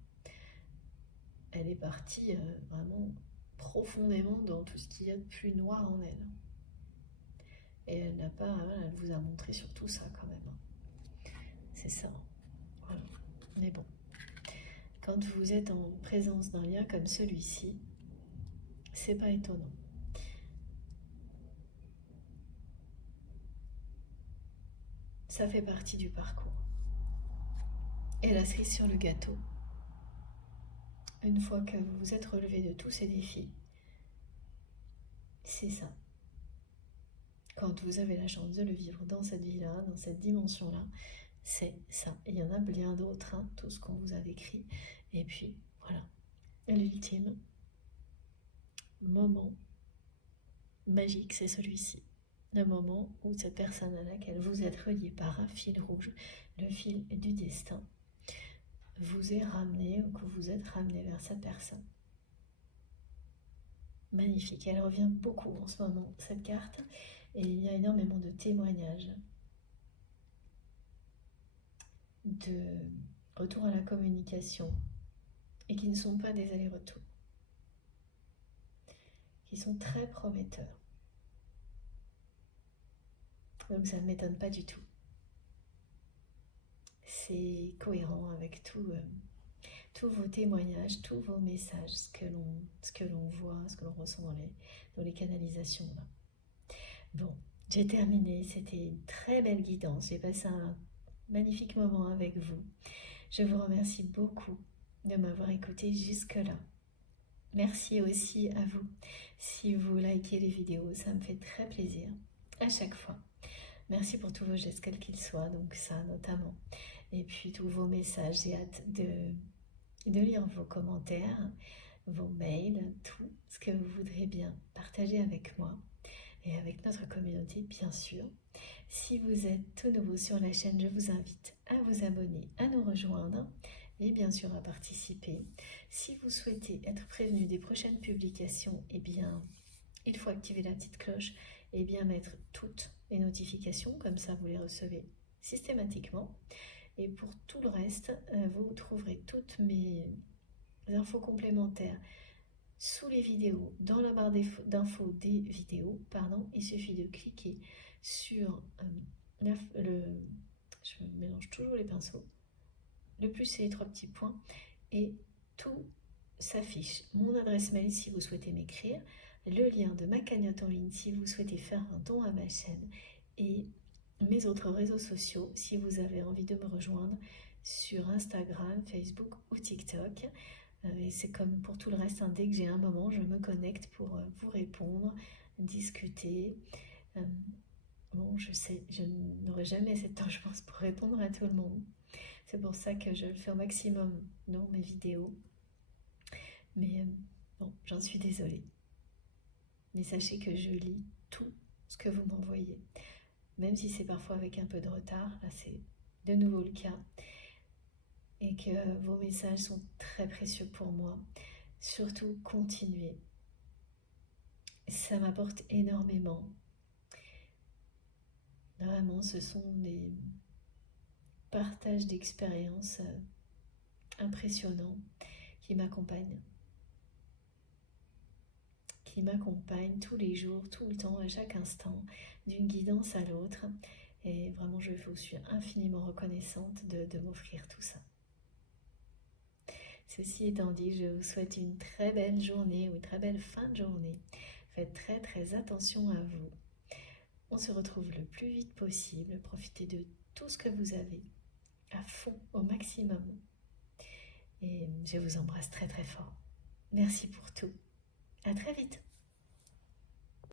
Elle est partie vraiment profondément dans tout ce qu'il y a de plus noir en elle. Et elle n'a pas, elle vous a montré surtout ça quand même. C'est ça. Voilà. Mais bon, quand vous êtes en présence d'un lien comme celui-ci, c'est pas étonnant. Ça fait partie du parcours. Et la cerise sur le gâteau, une fois que vous vous êtes relevé de tous ces défis, c'est ça. Quand vous avez la chance de le vivre dans cette vie-là, dans cette dimension-là, c'est ça. Il y en a bien d'autres, hein, tout ce qu'on vous a décrit. Et puis, voilà, l'ultime moment magique, c'est celui-ci. Le moment où cette personne à laquelle vous êtes relié par un fil rouge, le fil du destin, vous ait ramené ou que vous êtes ramené vers cette personne. Magnifique, elle revient beaucoup en ce moment, cette carte, et il y a énormément de témoignages, de retour à la communication, et qui ne sont pas des allers-retours, qui sont très prometteurs. Donc ça ne m'étonne pas du tout. C'est cohérent avec tous vos témoignages, tous vos messages, ce que l'on voit, ce que l'on ressent dans les canalisations là. Bon, j'ai terminé, c'était une très belle guidance, j'ai passé un magnifique moment avec vous. Je vous remercie beaucoup de m'avoir écouté jusque-là. Merci aussi à vous. Si vous likez les vidéos, ça me fait très plaisir à chaque fois. Merci pour tous vos gestes, quels qu'ils soient, donc ça notamment. Et puis tous vos messages, j'ai hâte de lire vos commentaires, vos mails, tout ce que vous voudrez bien partager avec moi et avec notre communauté, bien sûr. Si vous êtes tout nouveau sur la chaîne, je vous invite à vous abonner, à nous rejoindre et bien sûr à participer. Si vous souhaitez être prévenu des prochaines publications, eh bien, il faut activer la petite cloche et bien mettre toutes les notifications, comme ça vous les recevez systématiquement. Et pour tout le reste, vous trouverez toutes mes infos complémentaires sous les vidéos, dans la barre d'infos des vidéos, il suffit de cliquer sur je mélange toujours les pinceaux, le plus c'est les 3 petits points, et tout s'affiche. Mon adresse mail si vous souhaitez m'écrire, le lien de ma cagnotte en ligne si vous souhaitez faire un don à ma chaîne, et mes autres réseaux sociaux si vous avez envie de me rejoindre sur Instagram, Facebook ou TikTok. Et c'est comme pour tout le reste, hein, dès que j'ai un moment, je me connecte pour vous répondre, discuter. Bon, je sais, je n'aurai jamais assez de temps, je pense, pour répondre à tout le monde. C'est pour ça que je le fais au maximum dans mes vidéos. Mais bon, j'en suis désolée. Mais sachez que je lis tout ce que vous m'envoyez. Même si c'est parfois avec un peu de retard, là c'est de nouveau le cas. Et que vos messages sont très précieux pour moi. Surtout, continuez. Ça m'apporte énormément. Vraiment, ce sont des partages d'expériences impressionnants qui m'accompagnent. Qui m'accompagnent tous les jours, tout le temps, à chaque instant, d'une guidance à l'autre. Et vraiment, je vous suis infiniment reconnaissante de m'offrir tout ça. Ceci étant dit, je vous souhaite une très belle journée ou une très belle fin de journée. Faites très très attention à vous. On se retrouve le plus vite possible. Profitez de tout ce que vous avez à fond, au maximum. Et je vous embrasse très très fort. Merci pour tout. À très vite.